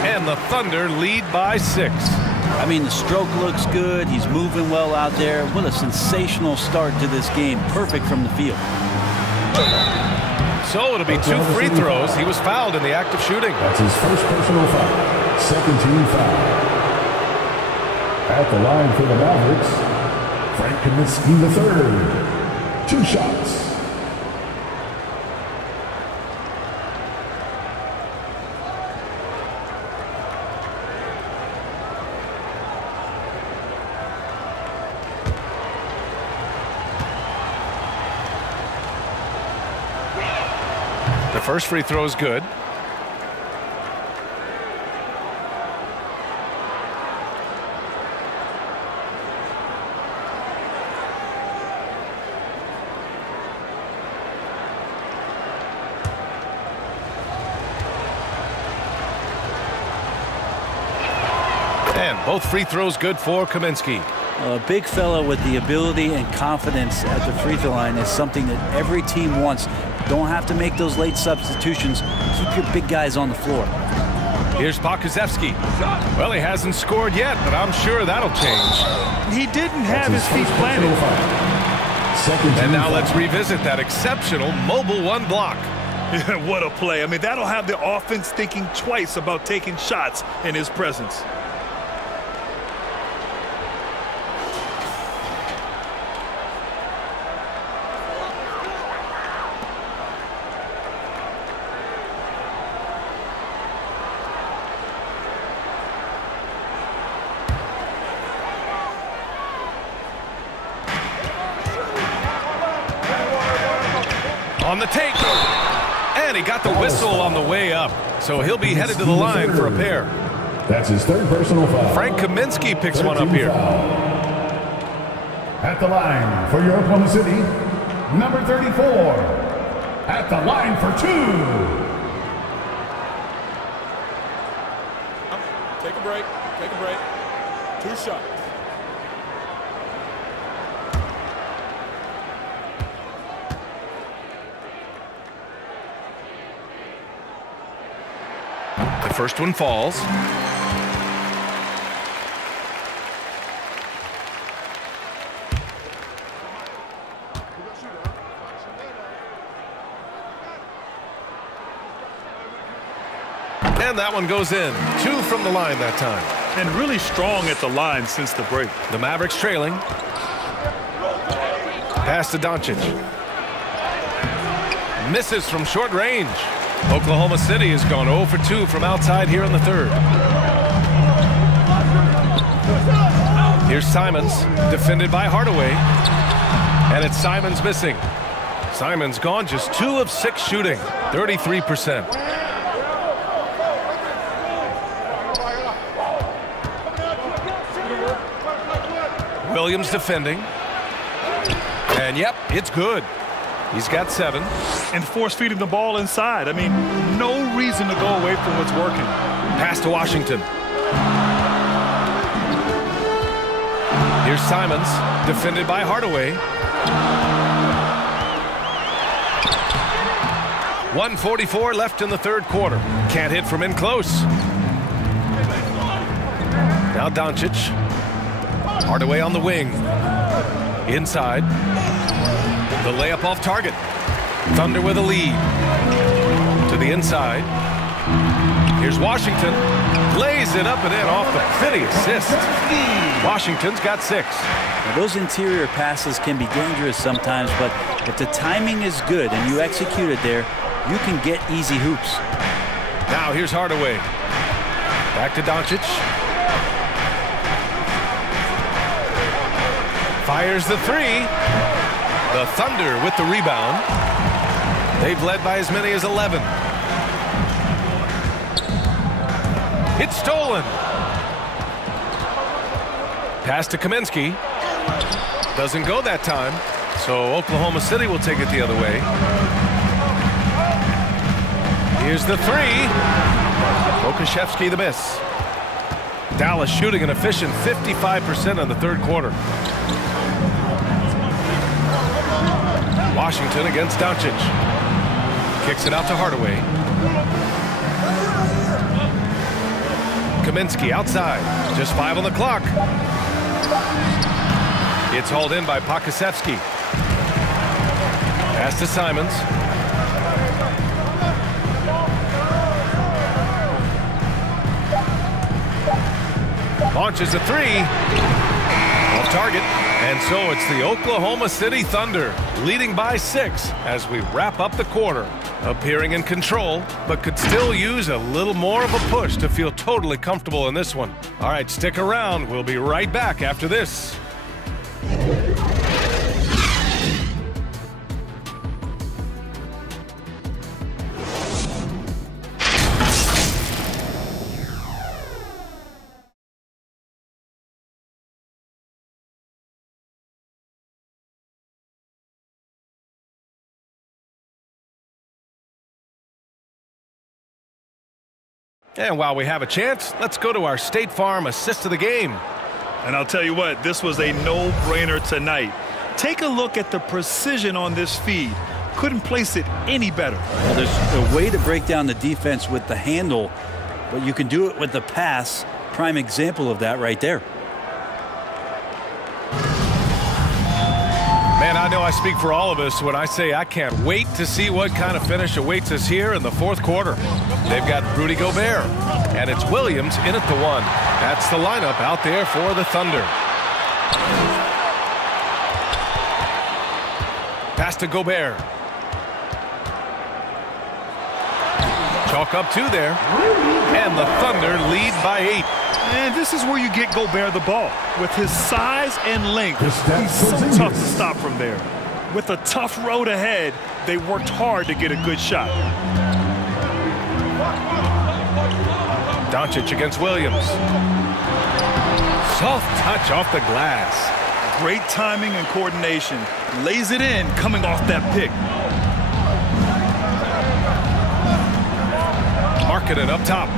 And the Thunder lead by 6. I mean, the stroke looks good. He's moving well out there. What a sensational start to this game. Perfect from the field. So it'll be 2 free throws. He was fouled in the act of shooting. That's his first personal foul. Second team foul. At the line for the Mavericks, Frank Kaminsky III. 2 shots. The first free throw is good. And both free throws good for Kaminsky. A big fella with the ability and confidence at the free throw line is something that every team wants. Don't have to make those late substitutions. Keep your big guys on the floor. Here's Pokusevski. Well, he hasn't scored yet, but I'm sure that'll change. He didn't have his feet planted. And now let's revisit that exceptional mobile one block. What a play. I mean, that'll have the offense thinking twice about taking shots in his presence. On the take. And he got the whistle on the way up. So he'll be headed to the line for a pair. That's his third personal foul. Frank Kaminsky picks one up here. At the line for your Oklahoma City, number 34. At the line for 2. Take a break. Take a break. 2 shots. The first one falls. And that one goes in. 2 from the line that time. And really strong at the line since the break. The Mavericks trailing. Pass to Doncic. Misses from short range. Oklahoma City has gone 0 for 2 from outside here in the third. Here's Simons, defended by Hardaway. And it's Simons missing. Simons gone just 2 of 6 shooting, 33%. Williams defending. And yep, it's good. He's got 7. And force feeding the ball inside. I mean, no reason to go away from what's working. Pass to Washington. Here's Simons, defended by Hardaway. 1:44 left in the third quarter. Can't hit from in close. Now Doncic. Hardaway on the wing. Inside. The layup off target. Thunder with a lead. To the inside. Here's Washington. Lays it up and in off the pretty assist. Washington's got 6. Now, those interior passes can be dangerous sometimes, but if the timing is good and you execute it there, you can get easy hoops. Now here's Hardaway. Back to Doncic. Fires the 3. The Thunder with the rebound. They've led by as many as 11. It's stolen. Pass to Kaminsky. Doesn't go that time. So Oklahoma City will take it the other way. Here's the 3. Pokusevski the miss. Dallas shooting an efficient 55% in the third quarter. Washington against Doncic. Kicks it out to Hardaway. Kaminsky outside. Just 5 on the clock. It's hauled in by Pokusevski. Pass to Simons. Launches a 3. Off target. And so it's the Oklahoma City Thunder leading by 6 as we wrap up the quarter. Appearing in control, but could still use a little more of a push to feel totally comfortable in this one. All right, stick around. We'll be right back after this. And while we have a chance, let's go to our State Farm assist of the game. And I'll tell you what, this was a no-brainer tonight. Take a look at the precision on this feed. Couldn't place it any better. Well, there's a way to break down the defense with the handle, but you can do it with the pass. Prime example of that right there. Man, I know I speak for all of us when I say I can't wait to see what kind of finish awaits us here in the fourth quarter. They've got Rudy Gobert, and it's Williams in at the 1. That's the lineup out there for the Thunder. Pass to Gobert. Chalk up 2 there. And the Thunder lead by 8. And this is where you get Gobert the ball. With his size and length, he's so tough to stop from there. With a tough road ahead, they worked hard to get a good shot. Doncic against Williams. Soft touch off the glass. Great timing and coordination. Lays it in coming off that pick. Markkanen up top.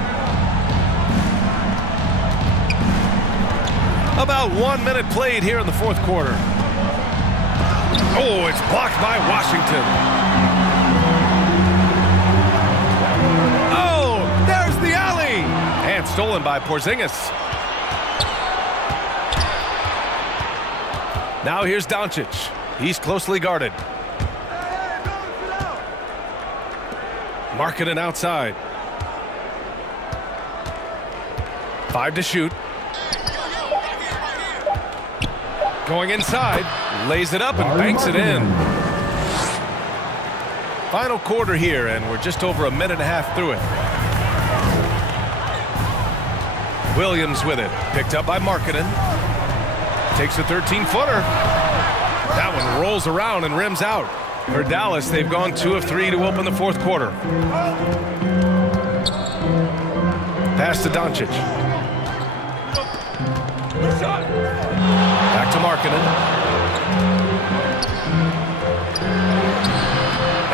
About 1 minute played here in the fourth quarter. Oh, it's blocked by Washington. Oh, there's the alley. And stolen by Porzingis. Now here's Doncic. He's closely guarded. Markkanen outside. 5 to shoot. Going inside, lays it up and banks it in. Final quarter here, and we're just over a minute and a half through it. Williams with it, picked up by Markkanen. Takes a 13-footer. That one rolls around and rims out. For Dallas, they've gone 2 of 3 to open the fourth quarter. Pass to Doncic. Back to Markkanen.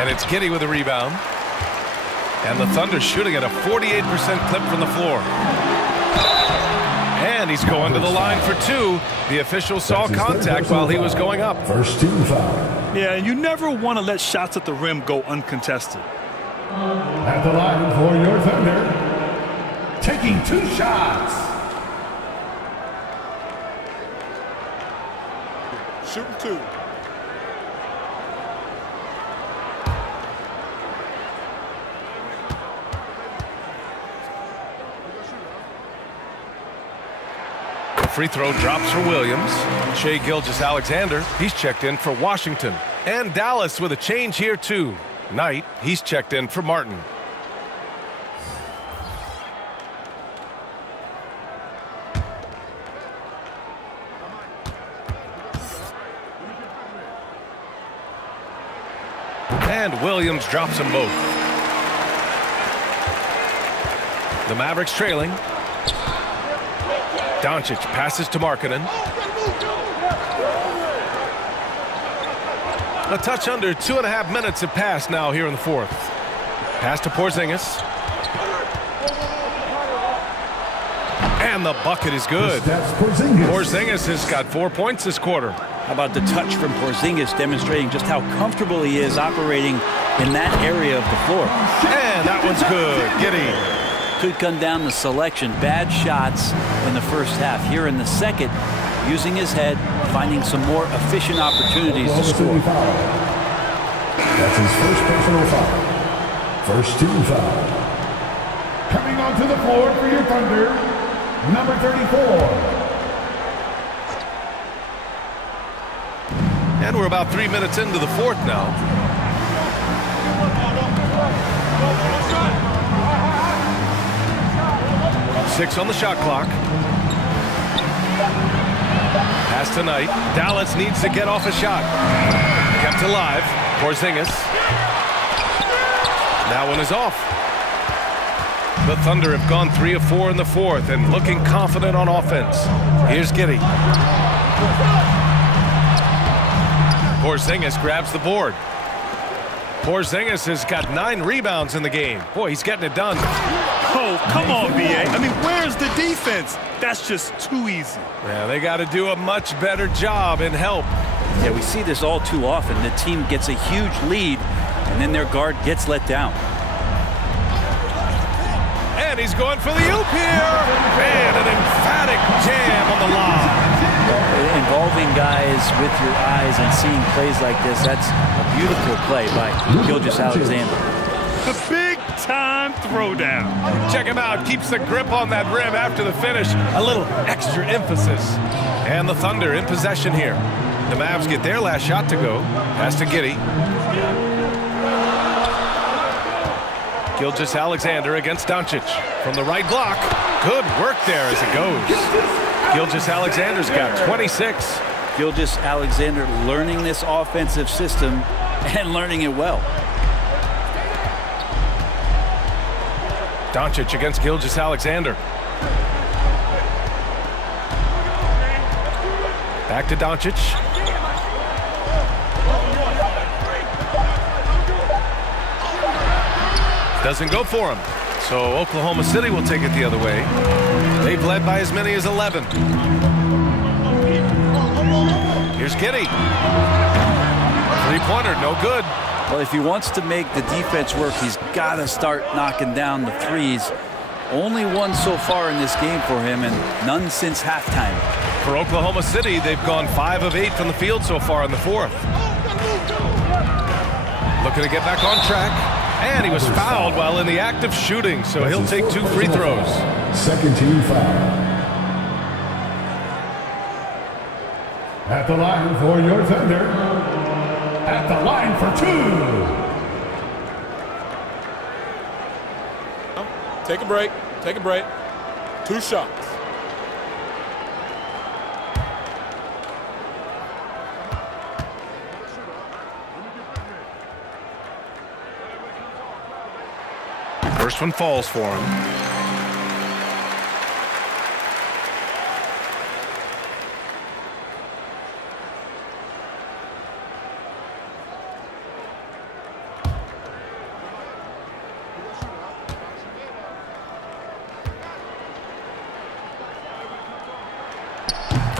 And it's Giddey with a rebound. And the Thunder shooting at a 48% clip from the floor. And he's going to the line for 2. The official saw contact while he was going up. First team foul. Yeah, and you never want to let shots at the rim go uncontested. At the line for your Thunder, taking 2 shots. Shooting 2. Free throw drops for Williams. Shai Gilgeous-Alexander, he's checked in for Washington. And Dallas with a change here too. Knight, he's checked in for Martin. And Williams drops them both. The Mavericks trailing. Doncic passes to Markkanen. A touch under 2.5 minutes have passed now here in the fourth. Pass to Porzingis. And the bucket is good. Porzingis has got 4 points this quarter. How about the touch from Porzingis demonstrating just how comfortable he is operating in that area of the floor. And that one's good. Giddey. Could come down to selection. Bad shots in the first half. Here in the second, using his head, finding some more efficient opportunities to score. That's his first personal foul. First team foul. Coming onto the floor for your Thunder, number 34. And we're about 3 minutes into the fourth now. Six on the shot clock. Pass to Knight. Dallas needs to get off a shot. Kept alive. Porzingis. That one is off. The Thunder have gone 3 of 4 in the fourth and looking confident on offense. Here's Giddey. Porzingis grabs the board. Porzingis has got 9 rebounds in the game. Boy, he's getting it done. Oh, come on, B.A. I mean, where's the defense? That's just too easy. Yeah, they got to do a much better job in help. Yeah, we see this all too often. The team gets a huge lead, and then their guard gets let down. And he's going for the oop here. And an emphatic jam on the lob. Involving guys with your eyes and seeing plays like this, that's a beautiful play by Gilgeous-Alexander. The big-time throwdown. Check him out. Keeps the grip on that rim after the finish. A little extra emphasis. And the Thunder in possession here. The Mavs get their last shot to go. Pass to Giddey. Gilgeous-Alexander against Doncic. From the right block. Good work there as it goes. Gilgeous-Alexander's got 26. Gilgeous-Alexander learning this offensive system and learning it well. Doncic against Gilgeous-Alexander. Back to Doncic. Doesn't go for him. So Oklahoma City will take it the other way. They've led by as many as 11. Here's Giddey. Three-pointer, no good. Well, if he wants to make the defense work, he's got to start knocking down the threes. Only one so far in this game for him, and none since halftime. For Oklahoma City, they've gone 5 of 8 from the field so far in the fourth. Looking to get back on track. And he was fouled while in the act of shooting, so he'll take 2 free throws. Second team foul. At the line for your Thunder. At the line for 2. Take a break. Take a break. 2 shots. First one falls for him.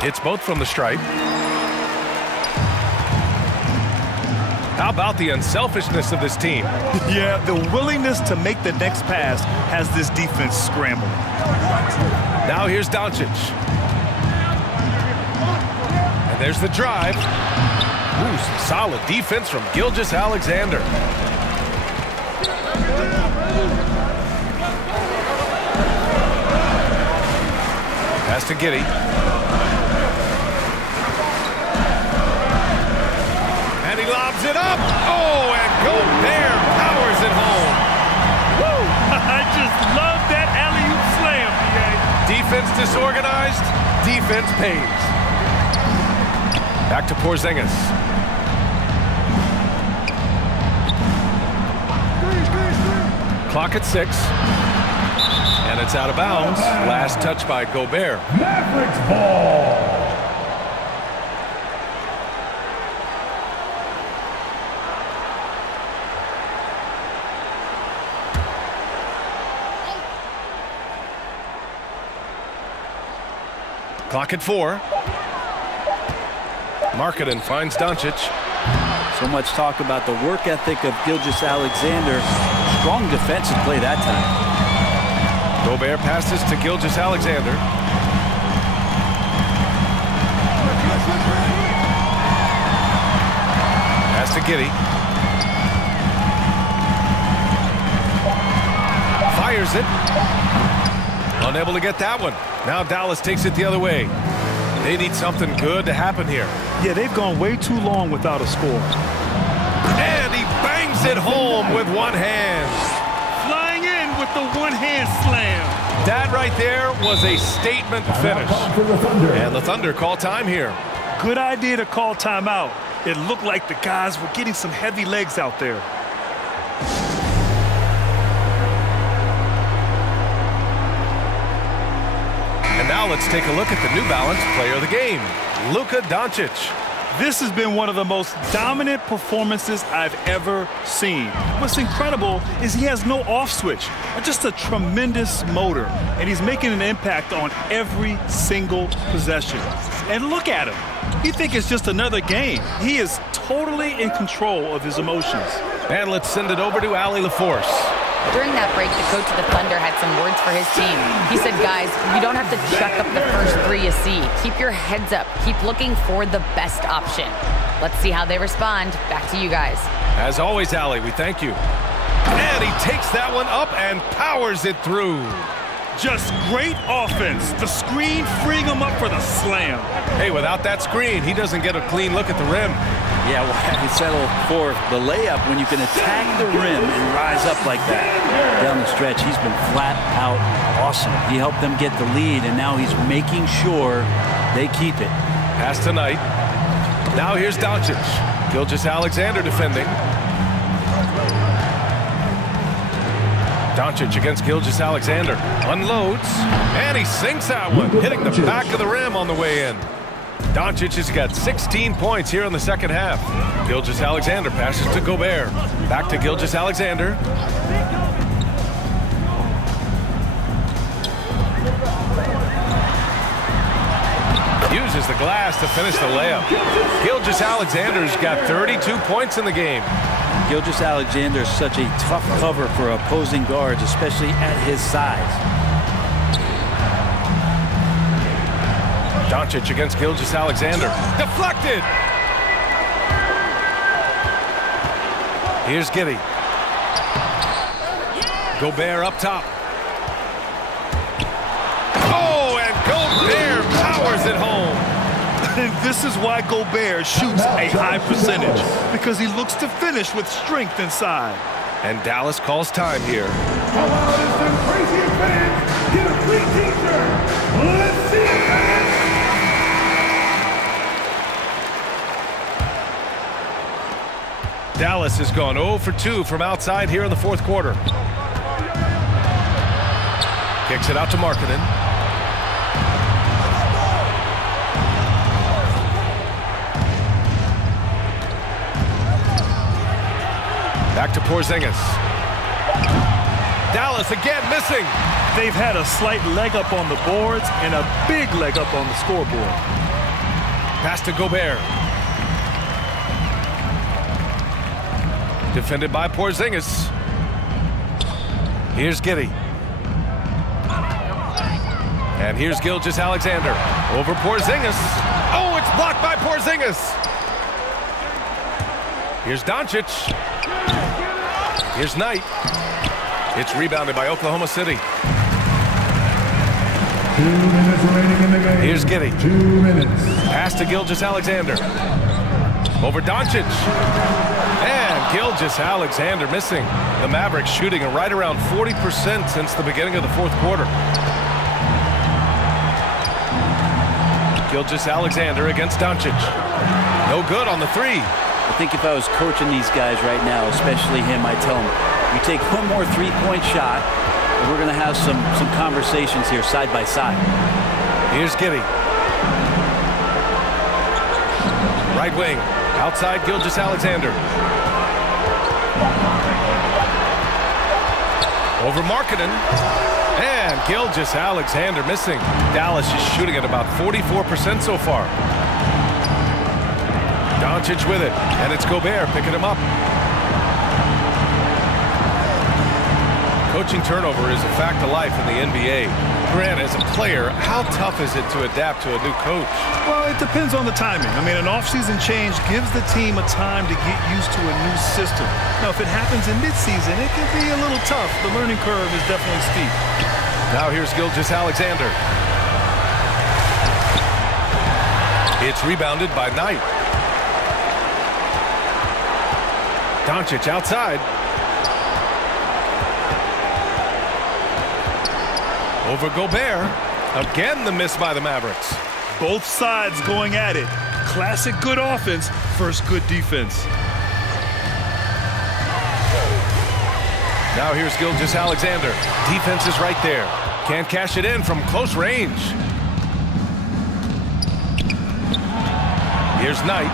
It's both from the stripe. How about the unselfishness of this team? Yeah, the willingness to make the next pass has this defense scrambling. Now here's Doncic. And there's the drive. Ooh, some solid defense from Gilgeous-Alexander. Pass to Giddey. And he lobs it up. Oh, and Gobert powers it home. Woo! I just love that alley-oop slam, B.A. Defense disorganized, defense pays. Back to Porzingis. Clock at 6. And it's out of bounds. Last touch by Gobert. Mavericks ball. Clock at 4. Markkanen finds Doncic. So much talk about the work ethic of Gilgeous-Alexander. Strong defensive play that time. Gobert passes to Gilgeous-Alexander. Pass to Giddey. Fires it. Unable to get that one. Now Dallas takes it the other way. They need something good to happen here. Yeah, they've gone way too long without a score. And he bangs it home with one hand. Flying in with the one-hand slam. That right there was a statement finish. And the Thunder call time here. Good idea to call timeout. It looked like the guys were getting some heavy legs out there. And now let's take a look at the New Balance player of the game, Luka Doncic. This has been one of the most dominant performances I've ever seen. What's incredible is he has no off switch, just a tremendous motor, and he's making an impact on every single possession. And look at him. You think it's just another game. He is totally in control of his emotions. And let's send it over to Allie LaForce. During that break, the coach of the Thunder had some words for his team. He said, guys, you don't have to chuck up the first three you see. Keep your heads up. Keep looking for the best option. Let's see how they respond. Back to you guys. As always, Allie, we thank you. And he takes that one up and powers it through. Just great offense. The screen freeing him up for the slam. Hey, without that screen, he doesn't get a clean look at the rim. Yeah, well, you settle for the layup when you can attack the rim and rise up like that. Down the stretch, he's been flat out awesome. He helped them get the lead, and now he's making sure they keep it. Pass tonight. Now here's Doncic. Gilgeous-Alexander defending. Doncic against Gilgeous-Alexander. Unloads, and he sinks that one, hitting the back of the rim on the way in. Doncic has got 16 points here in the second half. Gilgeous-Alexander passes to Gobert. Back to Gilgeous-Alexander. Uses the glass to finish the layup. Gilgeous-Alexander's got 32 points in the game. Gilgeous-Alexander is such a tough cover for opposing guards, especially at his size. Doncic against Gilgeous-Alexander. Deflected! Here's Giddey. Gobert up top. Oh, and Gobert powers it home. And this is why Gobert shoots a high percentage, because he looks to finish with strength inside. And Dallas calls time here. Come on, it's some crazy fans. Get a free t-shirt. Let's see it, man. Dallas has gone 0 for 2 from outside here in the fourth quarter. Kicks it out to Markkanen. Back to Porzingis. Dallas again missing. They've had a slight leg up on the boards and a big leg up on the scoreboard. Pass to Gobert. Defended by Porzingis. Here's Giddey. And here's Gilgeous-Alexander. Over Porzingis. Oh, it's blocked by Porzingis. Here's Doncic. Here's Knight. It's rebounded by Oklahoma City. 2 minutes remaining in the game. Here's Giddey. 2 minutes. Pass to Gilgeous-Alexander. Over Doncic. And Gilgeous-Alexander missing. The Mavericks shooting right around 40% since the beginning of the fourth quarter. Gilgeous-Alexander against Doncic. No good on the three. I think if I was coaching these guys right now, especially him, I'd tell him, you take one more three-point shot, and we're going to have some conversations here side by side. Here's Giddey. Right wing. Outside Gilgeous-Alexander. Over Markkanen. And Gilgeous-Alexander missing. Dallas is shooting at about 44% so far. Doncic with it. And it's Gobert picking him up. Coaching turnover is a fact of life in the NBA. Grant, as a player, how tough is it to adapt to a new coach? Well, it depends on the timing. I mean, an off-season change gives the team a time to get used to a new system. Now, if it happens in mid-season, it can be a little tough. The learning curve is definitely steep. Now here's Gilgeous-Alexander. It's rebounded by Knight. Doncic outside. Over Gobert. Again, the miss by the Mavericks. Both sides going at it. Classic good offense, first good defense. Now here's Gilgeous-Alexander. Defense is right there. Can't cash it in from close range. Here's Knight.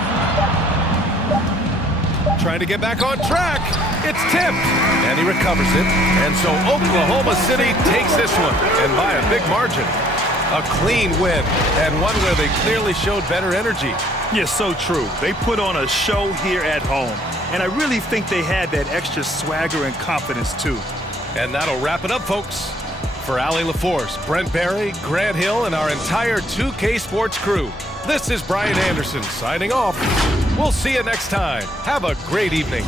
Trying to get back on track. It's tipped, and he recovers it. And so Oklahoma City takes this one, and by a big margin. A clean win, and one where they clearly showed better energy. Yeah, so true. They put on a show here at home, and I really think they had that extra swagger and confidence, too. And that'll wrap it up, folks. For Allie LaForce, Brent Barry, Grant Hill, and our entire 2K Sports crew, this is Brian Anderson signing off. We'll see you next time. Have a great evening.